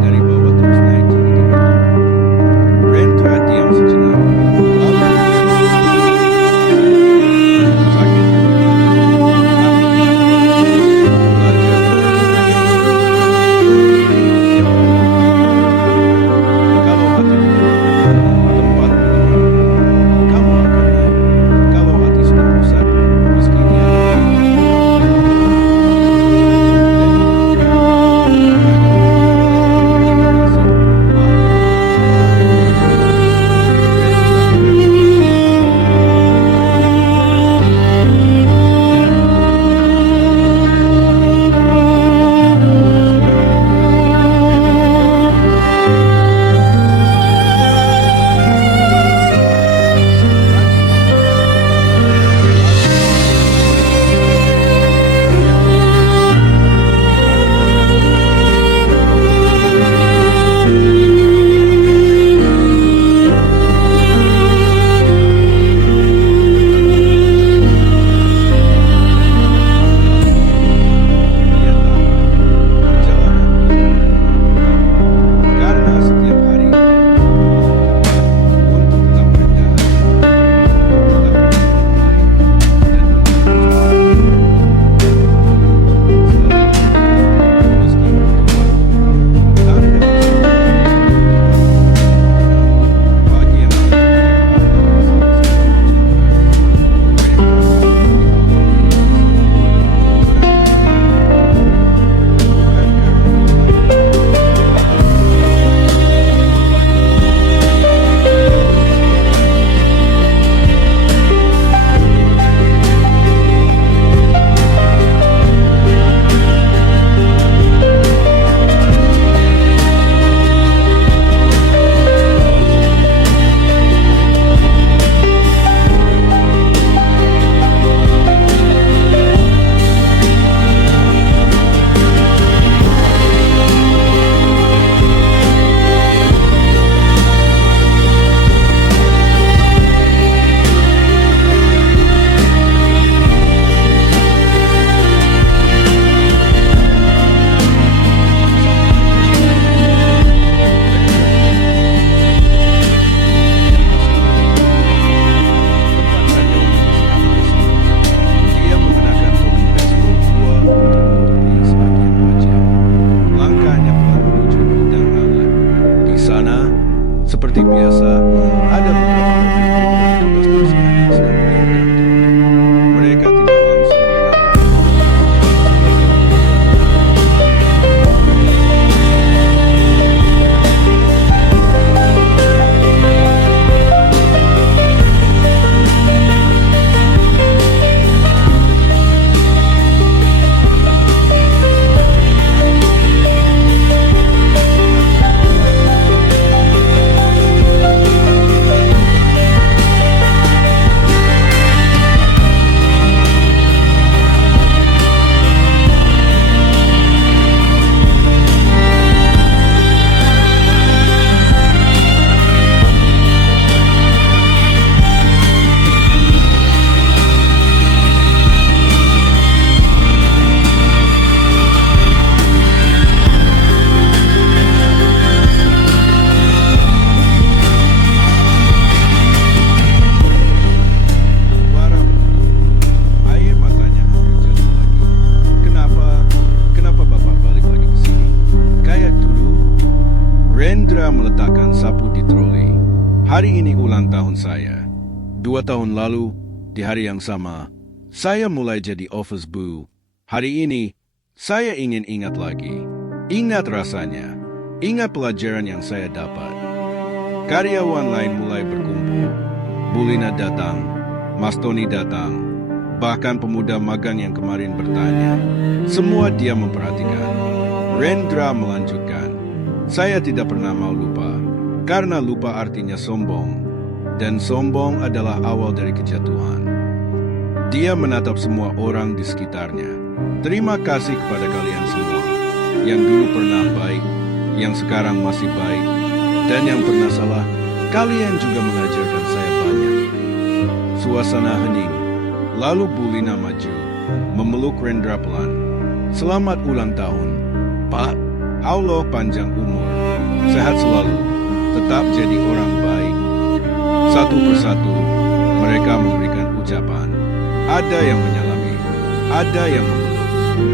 dari bawah terus naik jadi direktur." Rendra diam sejenak. Lalu, sakit. biasa, ada beberapa office boy dan petugas kebersihan yang sedang menyiapkan troli. Mereka tidak langsung air matanya hampir jatuh lagi. Kenapa Bapak balik lagi ke sini? Kayak dulu. Rendra meletakkan sapu di troli. Hari ini ulang tahun saya. 2 tahun lalu, di hari yang sama, saya mulai jadi office boy. Hari ini, saya ingin ingat lagi. Ingat rasanya. Ingat pelajaran yang saya dapat. Karyawan lain mulai berkumpul. Bulina datang, Mas Tony datang, bahkan pemuda magang yang kemarin bertanya. Semua dia memperhatikan. Rendra melanjutkan, saya tidak pernah mau lupa, karena lupa artinya sombong, dan sombong adalah awal dari kejatuhan. Dia menatap semua orang di sekitarnya. Terima kasih kepada kalian semua, yang dulu pernah baik, yang sekarang masih baik, dan yang pernah salah. Kalian juga mengajarkan saya banyak. Suasana hening. Lalu Bulina maju, memeluk Rendra pelan. Selamat ulang tahun, Pak. Allah panjang umur, sehat selalu, tetap jadi orang baik. Satu persatu, mereka memberikan ucapan. Ada yang menyalami, ada yang memeluk,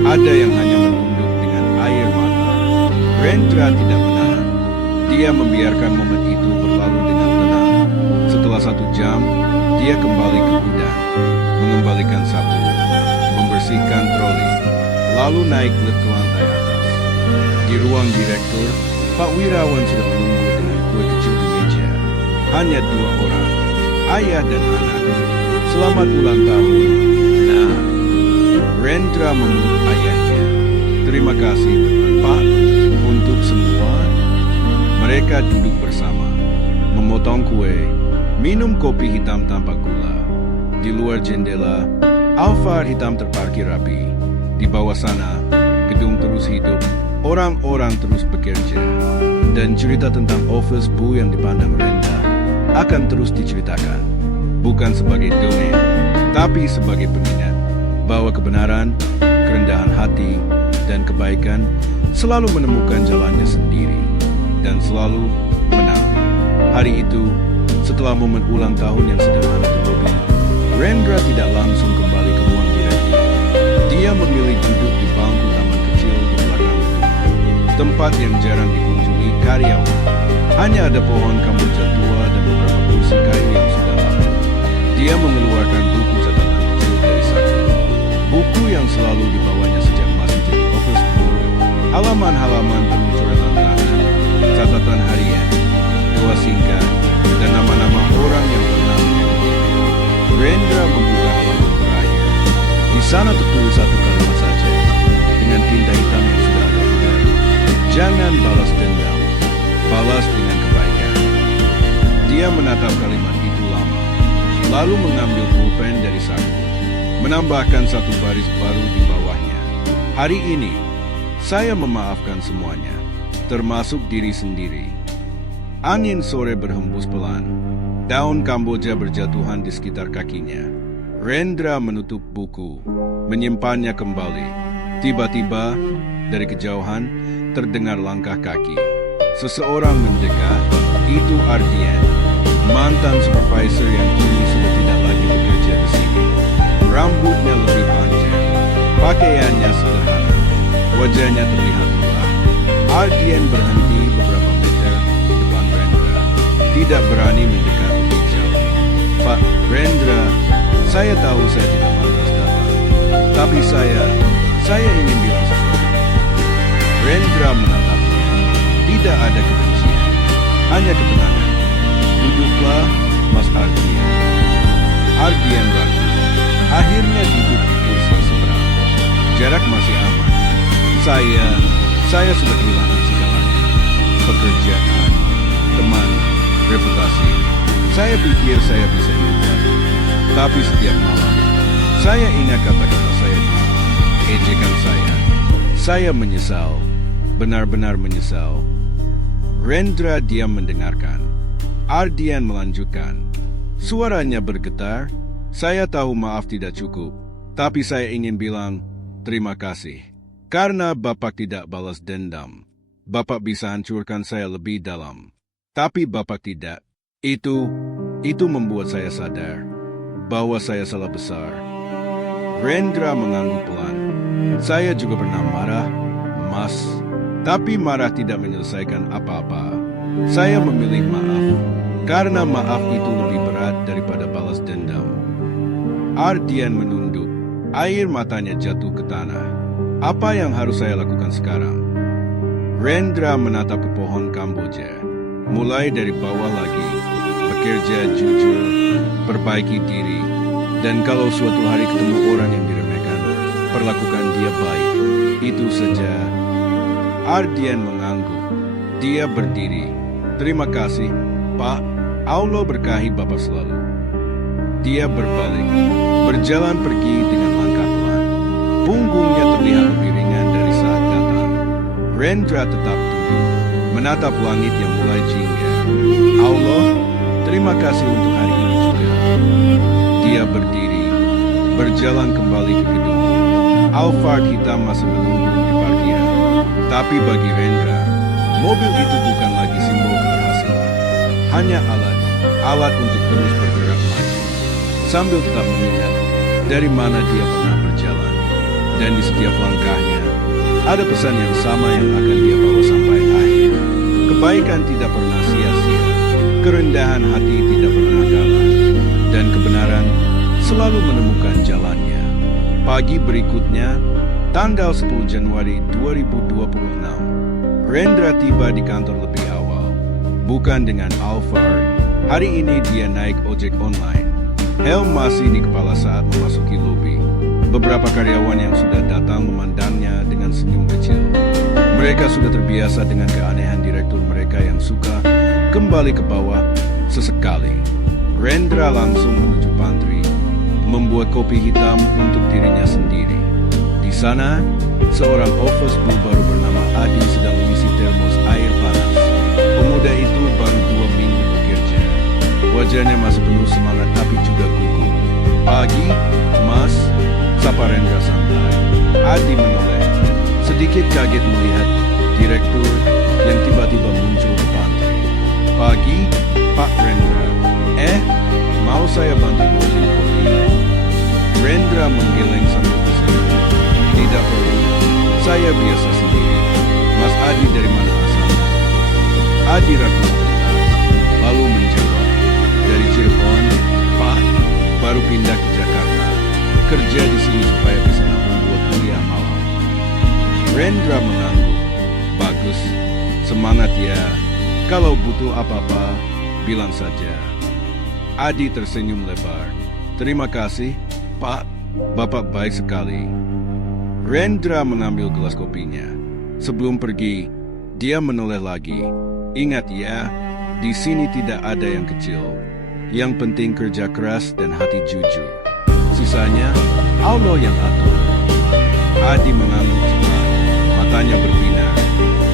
ada yang hanya menunduk dengan air mata. Rendra tidak menahan. Dia membiarkan momen itu berlalu dengan tenang. Setelah 1 jam, dia kembali ke gudang, mengembalikan sapu, membersihkan troli, lalu naik lift ke lantai atas. Di ruang direktur, Pak Wirawan sudah menunggu dengan kue kecil di meja. Hanya 2 orang, ayah dan anak. Selamat ulang tahun. Nah, Rendra memeluk ayahnya. Terima kasih, Pak, untuk semua. Mereka duduk bersama, memotong kue, minum kopi hitam tanpa gula. Di luar jendela, Alphard hitam terparkir rapi. Di bawah sana, gedung terus hidup, orang-orang terus bekerja. Dan cerita tentang office boy yang dipandang rendah akan terus diceritakan. Bukan sebagai dongeng, tapi sebagai pengingat bahwa kebenaran, kerendahan hati, dan kebaikan selalu menemukan jalannya sendiri dan selalu menang. Hari itu, setelah momen ulang tahun yang sederhana di lobi, Rendra tidak langsung kembali ke ruang direktur. Dia memilih duduk di bangku taman kecil di belakang gedung, tempat yang jarang dikunjungi karyawan. Hanya ada pohon kamboja tua dan beberapa kursi kayu yang sudah lama. Dia mengeluarkan buku catatan kecil dari saku, buku yang selalu dibawanya sejak masih jadi office boy. Halaman-halaman penuh coretan tangan, catatan harian, doa singkat, dan nama-nama orang yang pernah menyakitinya. Rendra membuka halaman terakhir. Di sana tertulis 1 kalimat saja, dengan tinta hitam yang sudah agak pudar. Jangan balas dendam, balas dengan kebaikan. Dia menatap kalimat itu lama, lalu mengambil pulpen dari saku, menambahkan 1 baris baru di bawahnya. Hari ini, saya memaafkan semuanya, termasuk diri sendiri. Angin sore berhembus pelan. Daun kamboja berjatuhan di sekitar kakinya. Rendra menutup buku, menyimpannya kembali. Tiba-tiba, dari kejauhan, terdengar langkah kaki. Seseorang mendekat. Itu Ardian, mantan supervisor yang kini sudah tidak lagi bekerja di sini. Rambutnya lebih panjang, pakaiannya sederhana, wajahnya terlihat lelah. Ardian berhenti beberapa meter di depan Rendra. tidak berani mendekat lebih jauh. Pak Rendra, saya tahu saya tidak pantas datang, tapi saya ingin bilang sesuatu. Rendra menatapnya. Tidak ada kebencian, hanya ketenangan. Duduklah, Mas Ardian. Ardian ragu. Akhirnya duduk di kursi seberang. Jarak masih aman. Saya sudah kehilangan segalanya. Pekerjaan, teman, reputasi. Saya pikir saya bisa hidup lagi. Tapi setiap malam, saya ingat kata-kata saya dulu. Ejekan saya. Saya menyesal. Benar-benar menyesal. Rendra diam mendengarkan. Ardian melanjutkan. Suaranya bergetar. Saya tahu maaf tidak cukup, tapi saya ingin bilang terima kasih. Karena Bapak tidak balas dendam. Bapak bisa hancurkan saya lebih dalam. Tapi Bapak tidak. Itu membuat saya sadar bahwa saya salah besar. Rendra mengangguk pelan. Saya juga pernah marah, Mas. Tapi marah tidak menyelesaikan apa-apa. Saya memilih maaf. Karena maaf itu lebih berat daripada balas dendam. Ardian menunduk. Air matanya jatuh ke tanah. Apa yang harus saya lakukan sekarang? Rendra menatap ke pohon Kamboja. Mulai dari bawah lagi. Bekerja jujur. Perbaiki diri. Dan kalau suatu hari ketemu orang yang diremehkan, perlakukan dia baik. Itu saja. Ardian mengangguk. Dia berdiri. Terima kasih, Pak. Allah berkahi Bapak selalu. Dia berbalik, berjalan pergi dengan langkah pelan. Punggungnya terlihat lebih ringan dari saat datang. Rendra tetap duduk, menatap langit yang mulai jingga. Allah, terima kasih untuk hari ini juga. Dia berdiri, berjalan kembali ke gedung. Alphard hitam masih menunggu di parkiran. Tapi bagi Rendra, mobil itu bukan lagi simbol keberhasilan. Hanya alat untuk terus bergerak maju. Sambil tetap mengingat dari mana dia pernah berjalan. Dan di setiap langkahnya, ada pesan yang sama yang akan dia bawa sampai akhir. Kebaikan tidak pernah sia-sia. Kerendahan hati tidak pernah kalah. Dan kebenaran selalu menemukan jalannya. Pagi berikutnya, tanggal 10 Januari 2026, Rendra tiba di kantor lebih awal. Bukan dengan Alphard. Hari ini dia naik ojek online. Helm masih di kepala saat memasuki lobi. Beberapa karyawan yang sudah datang memandangnya dengan senyum kecil. Mereka sudah terbiasa dengan keanehan direktur mereka yang suka kembali ke bawah sesekali. Rendra langsung menuju pantry, membuat kopi hitam untuk dirinya sendiri. Di sana, seorang office boy baru bernama Adi sedang mengisi termos air panas. Pemuda itu baru 2 minggu bekerja. Wajahnya masih penuh semangat tapi juga gugup. Pagi, Mas, sapa Rendra santai. Adi menoleh, sedikit kaget melihat direktur yang tiba-tiba muncul di pantry. Pagi, Pak Rendra. Mau saya bantu mobil kopi? Rendra menggeleng sambil tersenyum. Tidak perlu, saya biasa sendiri. Mas Adi dari mana asalnya? Adi ragu sebentar, lalu menjawab. Dari Cirebon, Pak, baru pindah ke Jakarta. Kerja di sini supaya bisa nabung buat kuliah malam. Rendra mengangguk. Bagus, semangat ya. Kalau butuh apa-apa, bilang saja. Adi tersenyum lebar. Terima kasih, Pak. Bapak baik sekali. Rendra mengambil gelas kopinya. Sebelum pergi, dia menoleh lagi. Ingat ya, di sini tidak ada yang kecil. Yang penting kerja keras dan hati jujur. Sisanya, Allah yang atur. Adi mengangguk cepat. Matanya berbinar.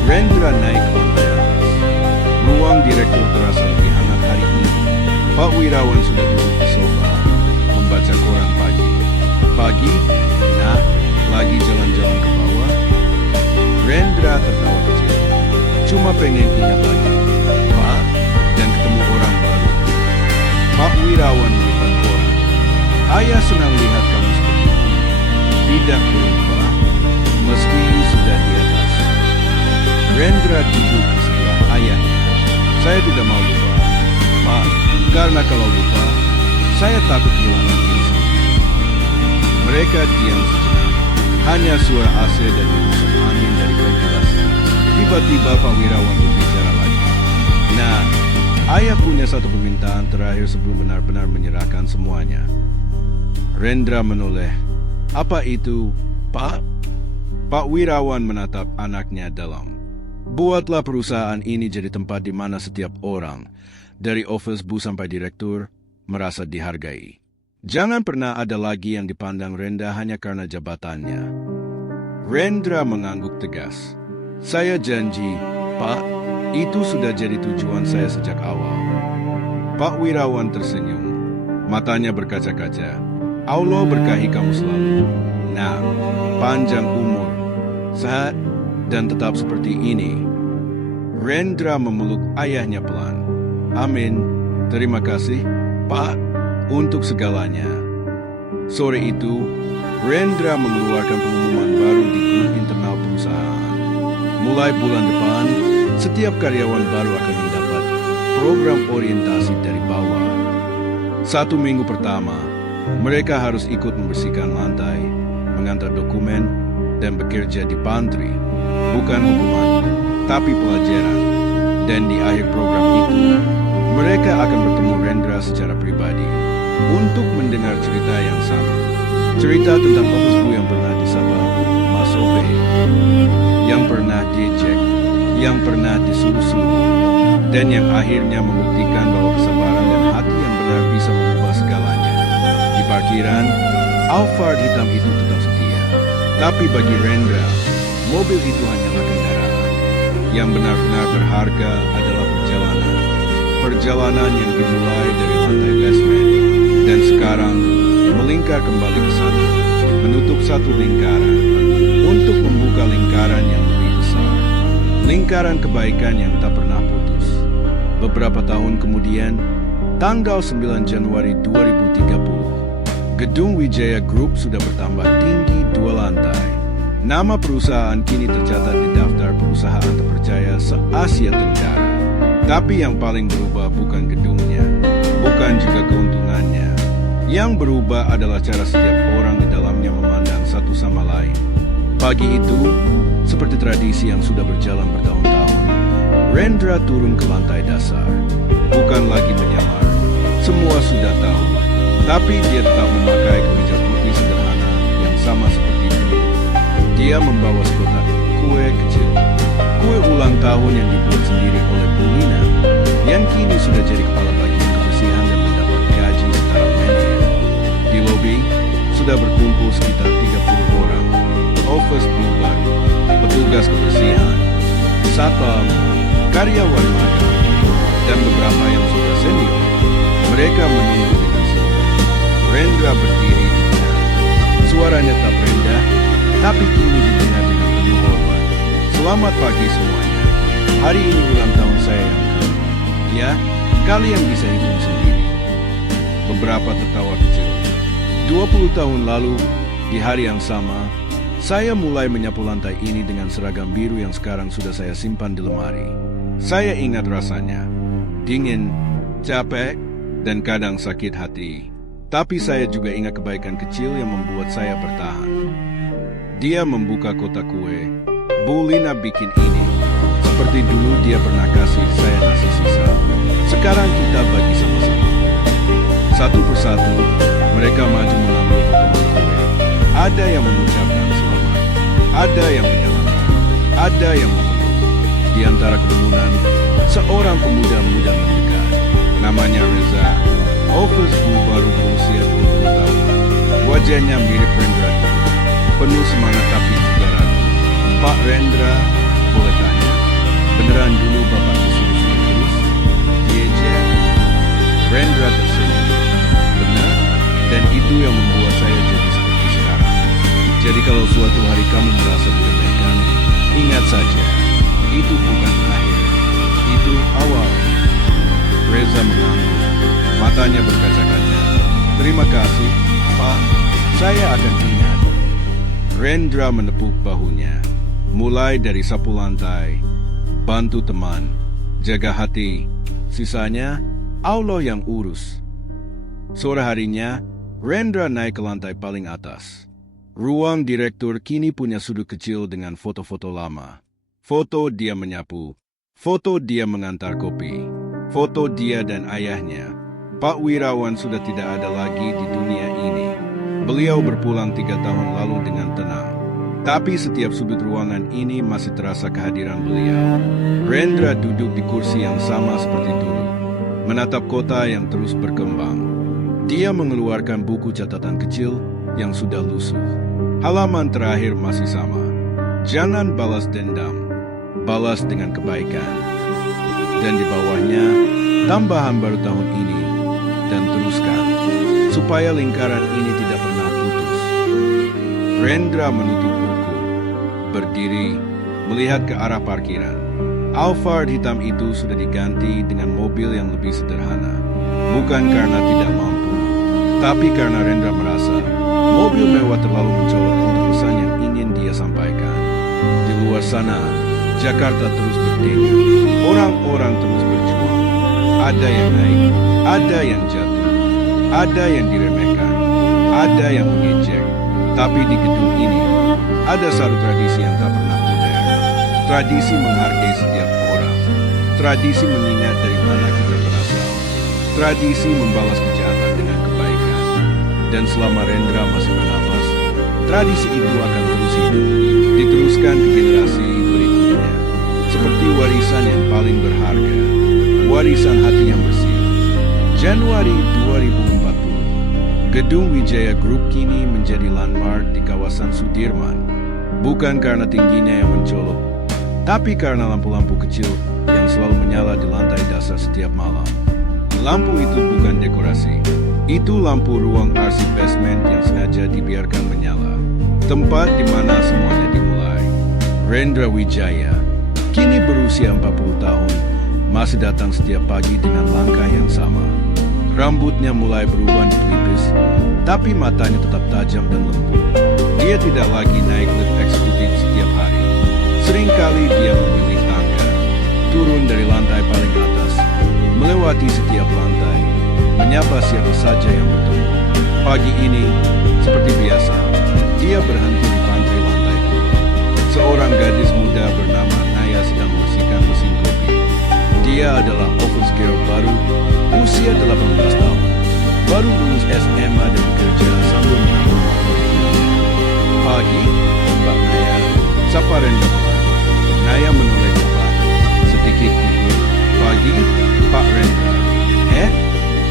Rendra naik ke lantai atas. Ruang direktur terasa lebih hangat hari ini. Pak Wirawan sudah duduk di sofa, membaca koran pagi. Pagi, nah, lagi jalan-jalan ke bawah. Rendra tertawa kecil. Cuma pengen ingat lagi, Pak, dan ketemu orang baru. Pak Wirawan melihat koran. Ayah senang lihat kamu seperti ini. Tidak berubah, meski sudah di atas. Rendra duduk di sebelah ayahnya. Saya tidak mau lupa. Karena kalau lupa, saya takut kehilangan diri sendiri. Mereka diam sejenak. Hanya suara AC dan hembusan angin dari ventilasi. Tiba-tiba Pak Wirawan berbicara lagi. Nah, ayah punya satu permintaan terakhir sebelum benar-benar menyerahkan semuanya. Rendra menoleh. Apa itu, Pak? Pak Wirawan menatap anaknya dalam. Buatlah perusahaan ini jadi tempat di mana setiap orang, dari office bu sampai direktur, merasa dihargai. Jangan pernah ada lagi yang dipandang rendah hanya karena jabatannya. Rendra mengangguk tegas. Saya janji, Pak, itu sudah jadi tujuan saya sejak awal. Pak Wirawan tersenyum. Matanya berkaca-kaca. Allah berkahi kamu selalu. Nah, panjang umur, sehat, dan tetap seperti ini. Rendra memeluk ayahnya pelan. Amin. Terima kasih, Pak, untuk segalanya. Sore itu, Rendra mengeluarkan pengumuman baru di grup internal perusahaan. Mulai bulan depan, setiap karyawan baru akan mendapat program orientasi dari bawah. 1 minggu pertama, mereka harus ikut membersihkan lantai, mengantar dokumen, dan bekerja di pantry. Bukan hukuman, tapi pelajaran. Dan di akhir program itu, mereka akan bertemu Rendra secara pribadi untuk mendengar cerita yang sama. Cerita tentang office bu yang pernah disapa Mas Obe, yang pernah diejek, yang pernah disuruh-suruh, dan yang akhirnya membuktikan bahwa kesabaran dan hati yang benar bisa mengubah segalanya. Di parkiran, Alphard hitam itu tetap setia. Tapi bagi Rendra, mobil itu hanyalah kendaraan. Yang benar-benar berharga adalah perjalanan. Perjalanan yang dimulai dari lantai basement dan sekarang melingkar kembali ke sana, menutup satu lingkaran untuk membuka lingkaran yang lebih besar. Lingkaran kebaikan yang tak pernah putus. Beberapa tahun kemudian, tanggal 9 Januari 2030, Gedung Wijaya Group sudah bertambah tinggi 2 lantai. Nama perusahaan kini tercatat di daftar perusahaan terpercaya se-Asia Tenggara. Tapi yang paling berubah bukan gedungnya, bukan juga keuntungannya. Yang berubah adalah cara setiap orang di dalamnya memandang satu sama lain. Pagi itu, seperti tradisi yang sudah berjalan bertahun-tahun, Rendra turun ke lantai dasar. Bukan lagi menyamar, semua sudah tahu. Tapi dia tetap memakai kemeja putih sederhana yang sama seperti dulu. Dia membawa sekotak kue kecil. Kue ulang tahun yang dibuat sendiri oleh Bu Lina, yang kini sudah jadi kepala bagian kebersihan dan mendapat gaji setara manajer. Di lobi, sudah berkumpul sekitar 30 orang. Office Bu baru, petugas kebersihan, satpam, karyawan magang, dan beberapa yang sudah senior. Mereka menunggu dengan senyum. Rendra berdiri di tengah. Suaranya tak rendah, tapi kini didengar dengan penuh hormat. Selamat pagi semuanya. Hari ini ulang tahun saya yang ke. Ya, kalian bisa hitung sendiri. Beberapa tertawa kecil. 20 tahun lalu, di hari yang sama, saya mulai menyapu lantai ini dengan seragam biru yang sekarang sudah saya simpan di lemari. Saya ingat rasanya. Dingin, capek, dan kadang sakit hati. Tapi saya juga ingat kebaikan kecil yang membuat saya bertahan. Dia membuka kotak kue. Bu Lina bikin ini. Seperti dulu dia pernah kasih saya nasi sisa. Sekarang kita bagi sama-sama. Satu persatu, mereka maju mengambil potongan kue. Ada yang mengucapkan selamat. Ada yang menyelamat. Ada yang memeluk. Di antara kerumunan, seorang pemuda muda mendekat. Namanya Reza. Office Bu baru berusia 20 tahun. Wajahnya mirip Rendra. Penuh semangat tapi juga ragu. Pak Rendra, boleh tanya? Beneran dulu Bapak disuruh-suruh terus? Diejek. Rendra tersenyum. Benar? Dan itu yang membuat saya jadi seperti sekarang. Jadi kalau suatu hari kamu merasa diremehkan, ingat saja, itu bukan akhir. Itu awal. Reza mengangguk. Matanya berkaca-kaca. Terima kasih, Pak. Saya akan ingat. Rendra menepuk bahunya. Mulai dari sapu lantai, bantu teman, jaga hati. Sisanya, Allah yang urus. Sore harinya, Rendra naik ke lantai paling atas. Ruang direktur kini punya sudut kecil dengan foto-foto lama. Foto dia menyapu, foto dia mengantar kopi, foto dia dan ayahnya. Pak Wirawan sudah tidak ada lagi di dunia ini. Beliau berpulang 3 tahun lalu dengan tenang. Tapi setiap sudut ruangan ini masih terasa kehadiran beliau. Rendra duduk di kursi yang sama seperti dulu, menatap kota yang terus berkembang. Dia mengeluarkan buku catatan kecil yang sudah lusuh. Halaman terakhir masih sama. Jangan balas dendam, balas dengan kebaikan. Dan di bawahnya, tambahan baru tahun ini, dan teruskan, supaya lingkaran ini tidak pernah putus. Rendra menutup buku, berdiri, melihat ke arah parkiran. Alphard hitam itu sudah diganti dengan mobil yang lebih sederhana. Bukan karena tidak mampu, tapi karena Rendra merasa mobil mewah terlalu mencolok untuk pesan yang ingin dia sampaikan. Di luar sana, Jakarta terus berdiri. Orang-orang terus berjuang. Ada yang naik, ada yang jatuh, ada yang diremehkan, ada yang mengejek. Tapi di gedung ini, ada satu tradisi yang tak pernah pudar. Tradisi menghargai setiap orang. Tradisi mengingat dari mana kita berasal. Tradisi membalas kejahatan dengan kebaikan. Dan selama Rendra masih bernapas, tradisi itu akan terus hidup, diteruskan ke generasi berikutnya. Seperti warisan yang paling berharga, warisan hati yang bersih. Januari 2040, Gedung Wijaya Group kini menjadi landmark di kawasan Sudirman. Bukan karena tingginya yang mencolok, tapi karena lampu-lampu kecil yang selalu menyala di lantai dasar setiap malam. Lampu itu bukan dekorasi, itu lampu ruang arsip basement yang sengaja dibiarkan menyala. Tempat di mana semuanya dimulai. Rendra Wijaya, kini berusia 40 tahun, masih datang setiap pagi dengan langkah yang sama. Rambutnya mulai berubah di pelipis, tapi matanya tetap tajam dan lembut. Dia tidak lagi naik lift eksekutif setiap hari. Seringkali dia memilih tangga, turun dari lantai paling atas, melewati setiap lantai, menyapa siapa saja yang bertemu. Pagi ini, seperti biasa, dia berhenti di pantry lantai 2. Seorang gadis muda bernama Naya sedang membersihkan mesin kopi. Dia adalah office girl baru, usia 18 tahun, baru lulus SMA dan bekerja sambil menabung waktu. Pagi, Mbak Naya, sapa Rendra pelan. Naya menoleh cepat, sedikit gugup. Pagi, Pak Rendra.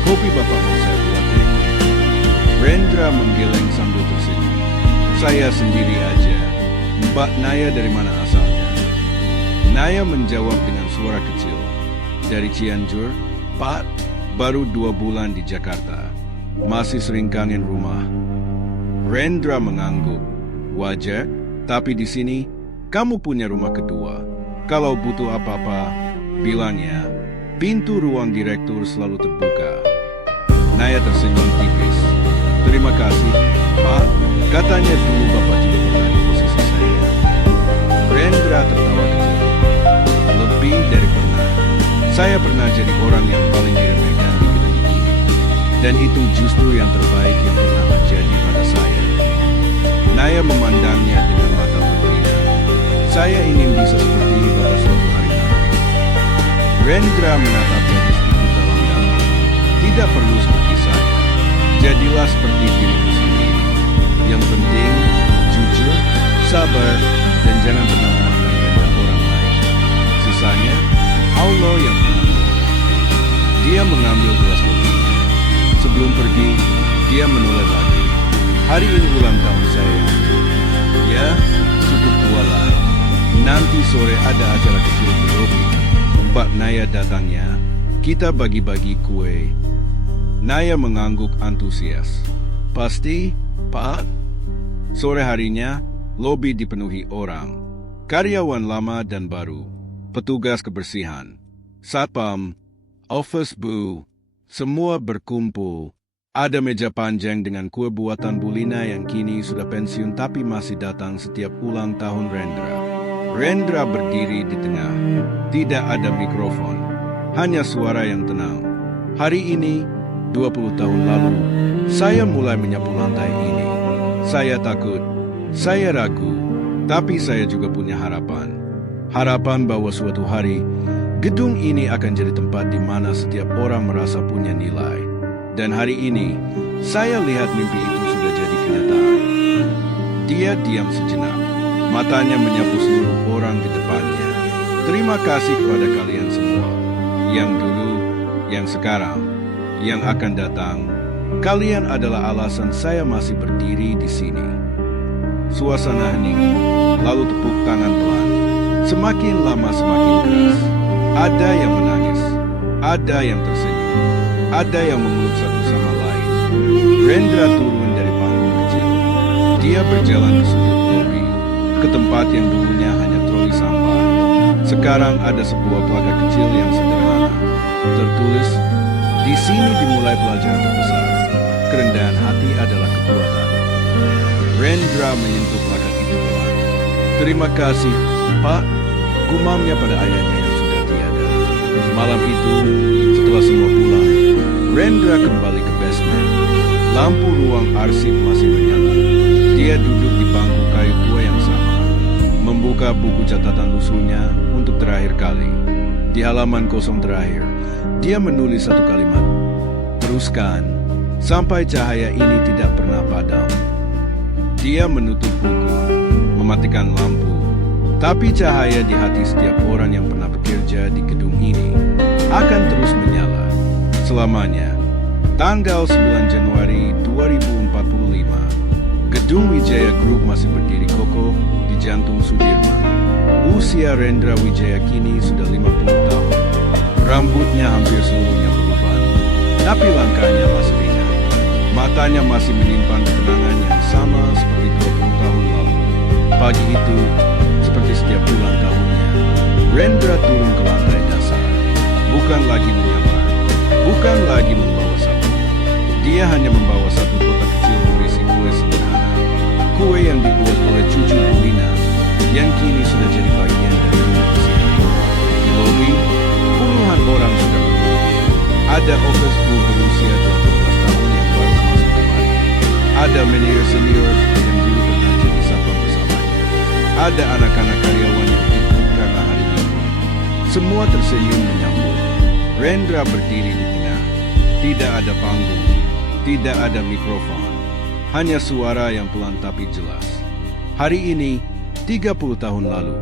Kopi Bapak mau saya buatin. Rendra menggeleng sambil tersenyum. Saya sendiri aja. Mbak Naya dari mana asalnya? Naya menjawab dengan suara kecil. Dari Cianjur, Pak, baru 2 bulan di Jakarta. Masih sering kangen rumah. Rendra mengangguk. Wajar, tapi di sini kamu punya rumah kedua. Kalau butuh apa-apa, bilang ya. Pintu ruang direktur selalu terbuka. Naya tersenyum tipis. Terima kasih, Pak. Katanya dulu Bapak juga pernah di posisi saya. Rendra tertawa kecil. Lebih dari pernah. Saya pernah jadi orang yang paling diremehkan di gedung ini. Dan itu justru yang terbaik yang pernah terjadi pada saya. Naya memandangnya dengan mata berbeda. Saya ingin bisa seperti Bapak suatu hari nanti. Rendra menatap gadis itu dalam-dalam. Tidak perlu seperti saya. Jadilah seperti dirimu sendiri. Yang penting, jujur, sabar, dan jangan pernah memandang rendah orang lain. Sisanya, Allah yang mengatur. Dia mengambil gelas kopi. Sebelum pergi, dia menoleh lagi. Hari ini ulang tahun saya. Ya, cukup tua lah. Nanti sore ada acara kecil di lobi. Mbak Naya datangnya, kita bagi-bagi kue. Naya mengangguk antusias. Pasti, Pak? Sore harinya, lobi dipenuhi orang. Karyawan lama dan baru, petugas kebersihan, satpam, office bu, semua berkumpul. Ada meja panjang dengan kue buatan Bulina yang kini sudah pensiun tapi masih datang setiap ulang tahun Rendra. Rendra berdiri di tengah. Tidak ada mikrofon, hanya suara yang tenang. Hari ini, 20 tahun lalu, saya mulai menyapu lantai ini. Saya takut, saya ragu, tapi saya juga punya harapan. Harapan bahwa suatu hari, gedung ini akan jadi tempat di mana setiap orang merasa punya nilai. Dan hari ini, saya lihat mimpi itu sudah jadi kenyataan. Dia diam sejenak, matanya menyapu seluruh orang di depannya. Terima kasih kepada kalian semua, yang dulu, yang sekarang, yang akan datang. Kalian adalah alasan saya masih berdiri di sini. Suasana hening, lalu tepuk tangan pelan. Semakin lama semakin keras. Ada yang menangis, ada yang tersenyum, ada yang memeluk satu sama lain. Rendra turun dari panggung kecil. Dia berjalan ke sudut lobi, ke tempat yang dulunya hanya troli sampah. Sekarang ada sebuah plakat kecil yang sederhana. Tertulis, di sini dimulai pelajaran terbesar. Kerendahan hati adalah kekuatan. Rendra menyentuh plakat itu pelan. Terima kasih, Pak. Gumamnya pada ayahnya yang sudah tiada. Malam itu, setelah semua pulang, Rendra kembali ke basement. Lampu ruang arsip masih menyala. Dia duduk di bangku kayu tua yang sama, membuka buku catatan lusuhnya untuk terakhir kali. Di halaman kosong terakhir, dia menulis satu kalimat. Teruskan, sampai cahaya ini tidak pernah padam. Dia menutup buku, mematikan lampu. Tapi cahaya di hati setiap orang yang pernah bekerja di gedung ini akan terus menyala. Selamanya. Tanggal 9 Januari 2045. Gedung Wijaya Group masih berdiri kokoh di jantung Sudirman. Usia Rendra Wijaya kini sudah 50 tahun. Rambutnya hampir seluruhnya berubah, tapi langkahnya masih ringan. Matanya masih menyimpan kenangan yang sama seperti 20 tahun lalu. Pagi itu, seperti setiap ulang tahunnya, Rendra turun ke lantai dasar. Bukan lagi menyamar, bukan lagi membawa sapu. Dia hanya membawa satu kotak kecil berisi kue sederhana. Kue yang dibuat oleh cucu Bulina, yang kini sudah jadi bagian dari kehidupan. Di lobi, puluhan orang sudah menunggu. Ada office boy berusia 18 tahun yang baru masuk kemari. Ada senior yang dulu pernah jadi satpam bersamanya. Ada anak-anak karyawan yang ikut karena hari libur. Semua tersenyum menyambut. Rendra berdiri di tengah. Tidak ada panggung, tidak ada mikrofon. Hanya suara yang pelan tapi jelas. Hari ini, 30 tahun lalu,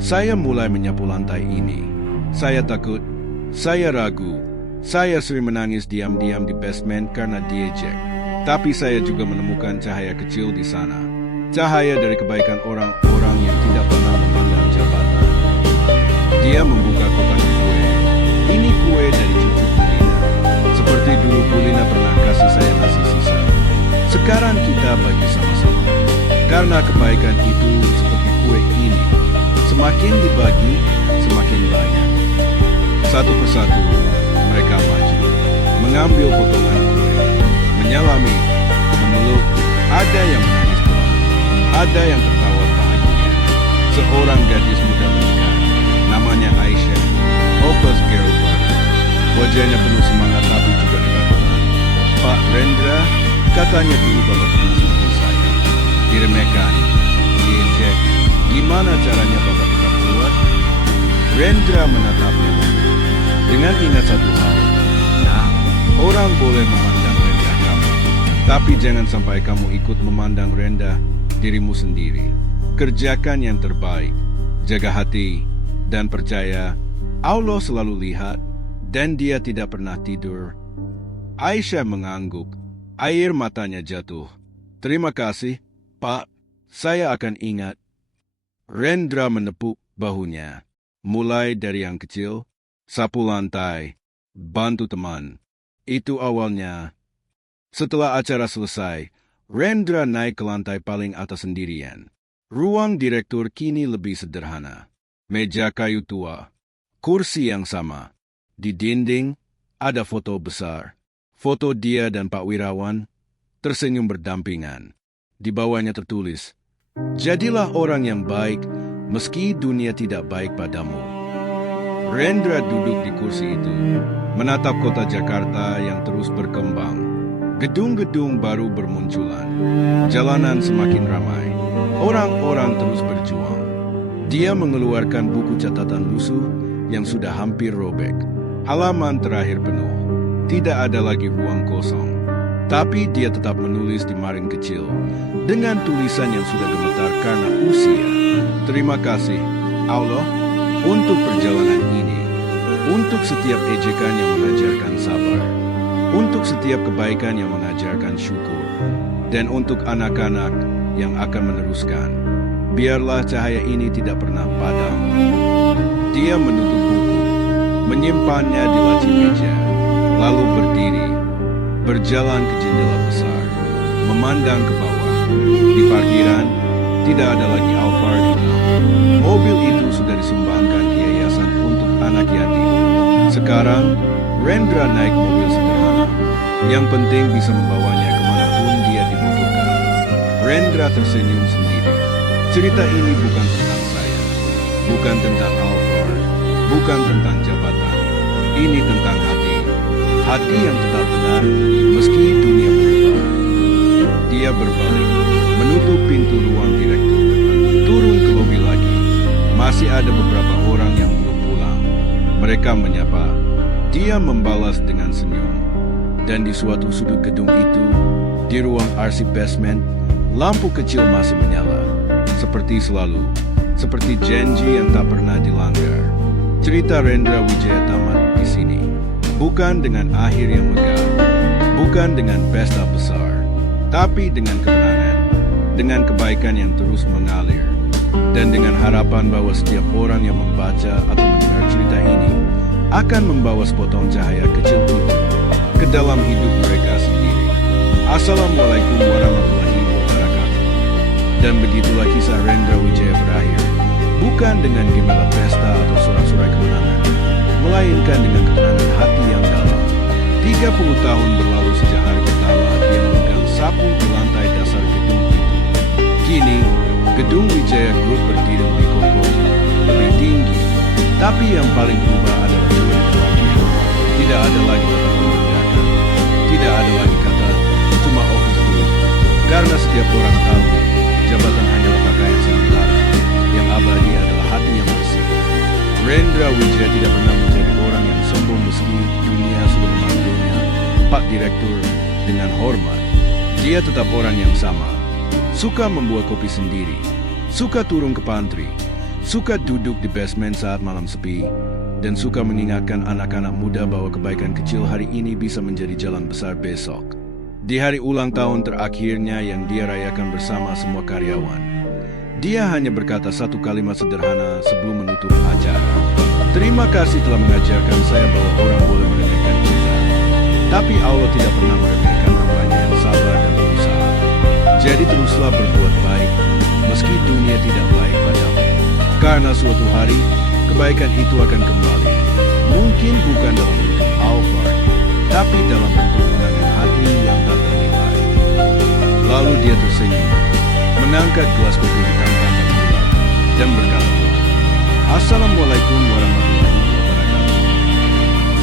saya mulai menyapu lantai ini. Saya takut, saya ragu, saya sering menangis diam-diam di basement karena diejek. Tapi saya juga menemukan cahaya kecil di sana. Cahaya dari kebaikan orang-orang yang tidak pernah memandang jabatan. Dia membuka kotak kue. Ini kue dari cucu Bulina. Seperti dulu Bulina pernah kasih saya nasi sisa. Sekarang kita bagi sama-sama. Karena kebaikan itu seperti kue ini. Semakin dibagi, semakin banyak. Satu persatu, mereka maju. Mengambil potongan kue. Menyalami, memeluk. Ada yang menangis pelan. Ada yang tertawa bahagia. Seorang gadis muda menikah. Namanya Aisyah. Opus Gerber. Wajahnya penuh semangat tapi juga ketakutan. Pak Rendra, katanya dulu Bapak pernah seperti saya. Diremehkan, diejek. Gimana caranya Bapak tetap kuat? Rendra menatapnya lagi. Dengan ingat satu hal. Nah, orang boleh memandang rendah kamu. Tapi jangan sampai kamu ikut memandang rendah dirimu sendiri. Kerjakan yang terbaik. Jaga hati dan percaya Allah selalu lihat dan Dia tidak pernah tidur. Aisyah mengangguk. Air matanya jatuh. Terima kasih, Pak. Saya akan ingat. Rendra menepuk bahunya. Mulai dari yang kecil, sapu lantai, bantu teman. Itu awalnya. Setelah acara selesai, Rendra naik ke lantai paling atas sendirian. Ruang direktur kini lebih sederhana. Meja kayu tua, kursi yang sama. Di dinding ada foto besar. Foto dia dan Pak Wirawan tersenyum berdampingan. Di bawahnya tertulis, "Jadilah orang yang baik meski dunia tidak baik padamu." Rendra duduk di kursi itu, menatap kota Jakarta yang terus berkembang. Gedung-gedung baru bermunculan, jalanan semakin ramai, orang-orang terus berjuang. Dia mengeluarkan buku catatan lusuh yang sudah hampir robek. Halaman terakhir penuh, tidak ada lagi ruang kosong. Tapi dia tetap menulis di marin kecil, dengan tulisan yang sudah gemetar karena usia. Terima kasih, Allah, untuk perjalanan ini, untuk setiap ejekan yang mengajarkan sabar, untuk setiap kebaikan yang mengajarkan syukur, dan untuk anak-anak yang akan meneruskan. Biarlah cahaya ini tidak pernah padam. Dia menutup buku, menyimpannya di laci meja, lalu berdiri, berjalan ke jendela besar, memandang ke bawah. Di parkiran, tidak ada lagi Alphard hitam. Mobil itu sudah disumbangkan ke yayasan untuk anak yatim. Sekarang, Rendra naik mobil sederhana. Yang penting bisa membawanya kemanapun dia dibutuhkan. Rendra tersenyum sendiri. Cerita ini bukan tentang saya, bukan tentang Alphard, bukan tentang jabatan. Ini tentang hati. Hati yang tetap benar meski dunia berubah. Dia berbalik, menutup pintu ruang direktur, turun ke lobi lagi. Masih ada beberapa orang yang belum pulang. Mereka menyapa. Dia membalas dengan senyum. Dan di suatu sudut gedung itu, di ruang arsip basement, lampu kecil masih menyala. Seperti selalu, seperti janji yang tak pernah dilanggar. Cerita Rendra Wijaya tamat di sini. Bukan dengan akhir yang megah, bukan dengan pesta besar, tapi dengan kemenangan, dengan kebaikan yang terus mengalir, dan dengan harapan bahwa setiap orang yang membaca atau mendengar cerita ini akan membawa sepotong cahaya kecil itu ke dalam hidup mereka sendiri. Assalamualaikum warahmatullahi wabarakatuh. Dan begitulah kisah Rendra Wijaya berakhir, bukan dengan gembala pesta atau sorak-sorai kemenangan, melainkan dengan ketenangan hati yang dalam. 30 tahun berlalu sejak hari pertama dia memegang sapu di lantai dasar gedung itu. Kini, gedung Wijaya Group berdiri lebih kokoh, lebih tinggi. Tapi yang paling berubah adalah juri kelapian. Tidak ada lagi kata membedakan. Tidak ada lagi kata cuma office dulu. Karena setiap orang tahu, jabatan hanyalah pakaian sementara. Yang abadi adalah hati yang bersih. Rendra Wijaya tidak pernah menjadi orang yang sombong meski dunia sudah memanggilnya Pak Direktur dengan hormat. Dia tetap orang yang sama. Suka membuat kopi sendiri. Suka turun ke pantry. Suka duduk di basement saat malam sepi, dan suka mengingatkan anak-anak muda bahwa kebaikan kecil hari ini bisa menjadi jalan besar besok. Di hari ulang tahun terakhirnya yang dia rayakan bersama semua karyawan, dia hanya berkata satu kalimat sederhana sebelum menutup acara. Terima kasih telah mengajarkan saya bahwa orang boleh meremehkan kita, tapi Allah tidak pernah meremehkan hambanya yang sabar dan berusaha. Jadi teruslah berbuat baik, meski dunia tidak baik padamu. Karena suatu hari, kebaikan itu akan kembali. Mungkin bukan dalam bentuk Alphard, tapi dalam bentuk kenangan hati yang tak ternilai. Lalu dia tersenyum, mengangkat gelas kopi hitam tanpa gula, dan berkata, Assalamualaikum warahmatullahi wabarakatuh.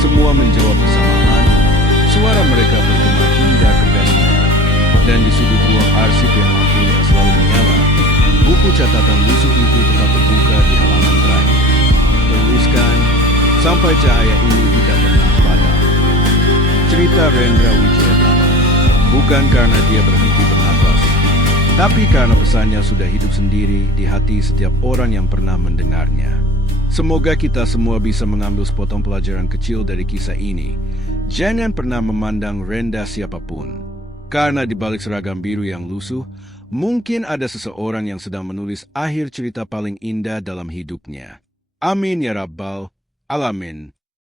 Semua menjawab bersamaan, suara mereka bergema hingga ke basement. Dan di sudut ruang arsip yang lampunya selalu menyala, buku catatan lusuh itu tetap terbuka di halaman terakhir. Teruskan sampai cahaya ini tidak pernah padam. Cerita Rendra Wijaya tamat, bukan karena dia berhenti bernapas, tapi karena pesannya sudah hidup sendiri di hati setiap orang yang pernah mendengarnya. Semoga kita semua bisa mengambil sepotong pelajaran kecil dari kisah ini. Jangan pernah memandang rendah siapapun, karena di balik seragam biru yang lusuh, mungkin ada seseorang yang sedang menulis akhir cerita paling indah dalam hidupnya. Amin ya Rabbal Alamin.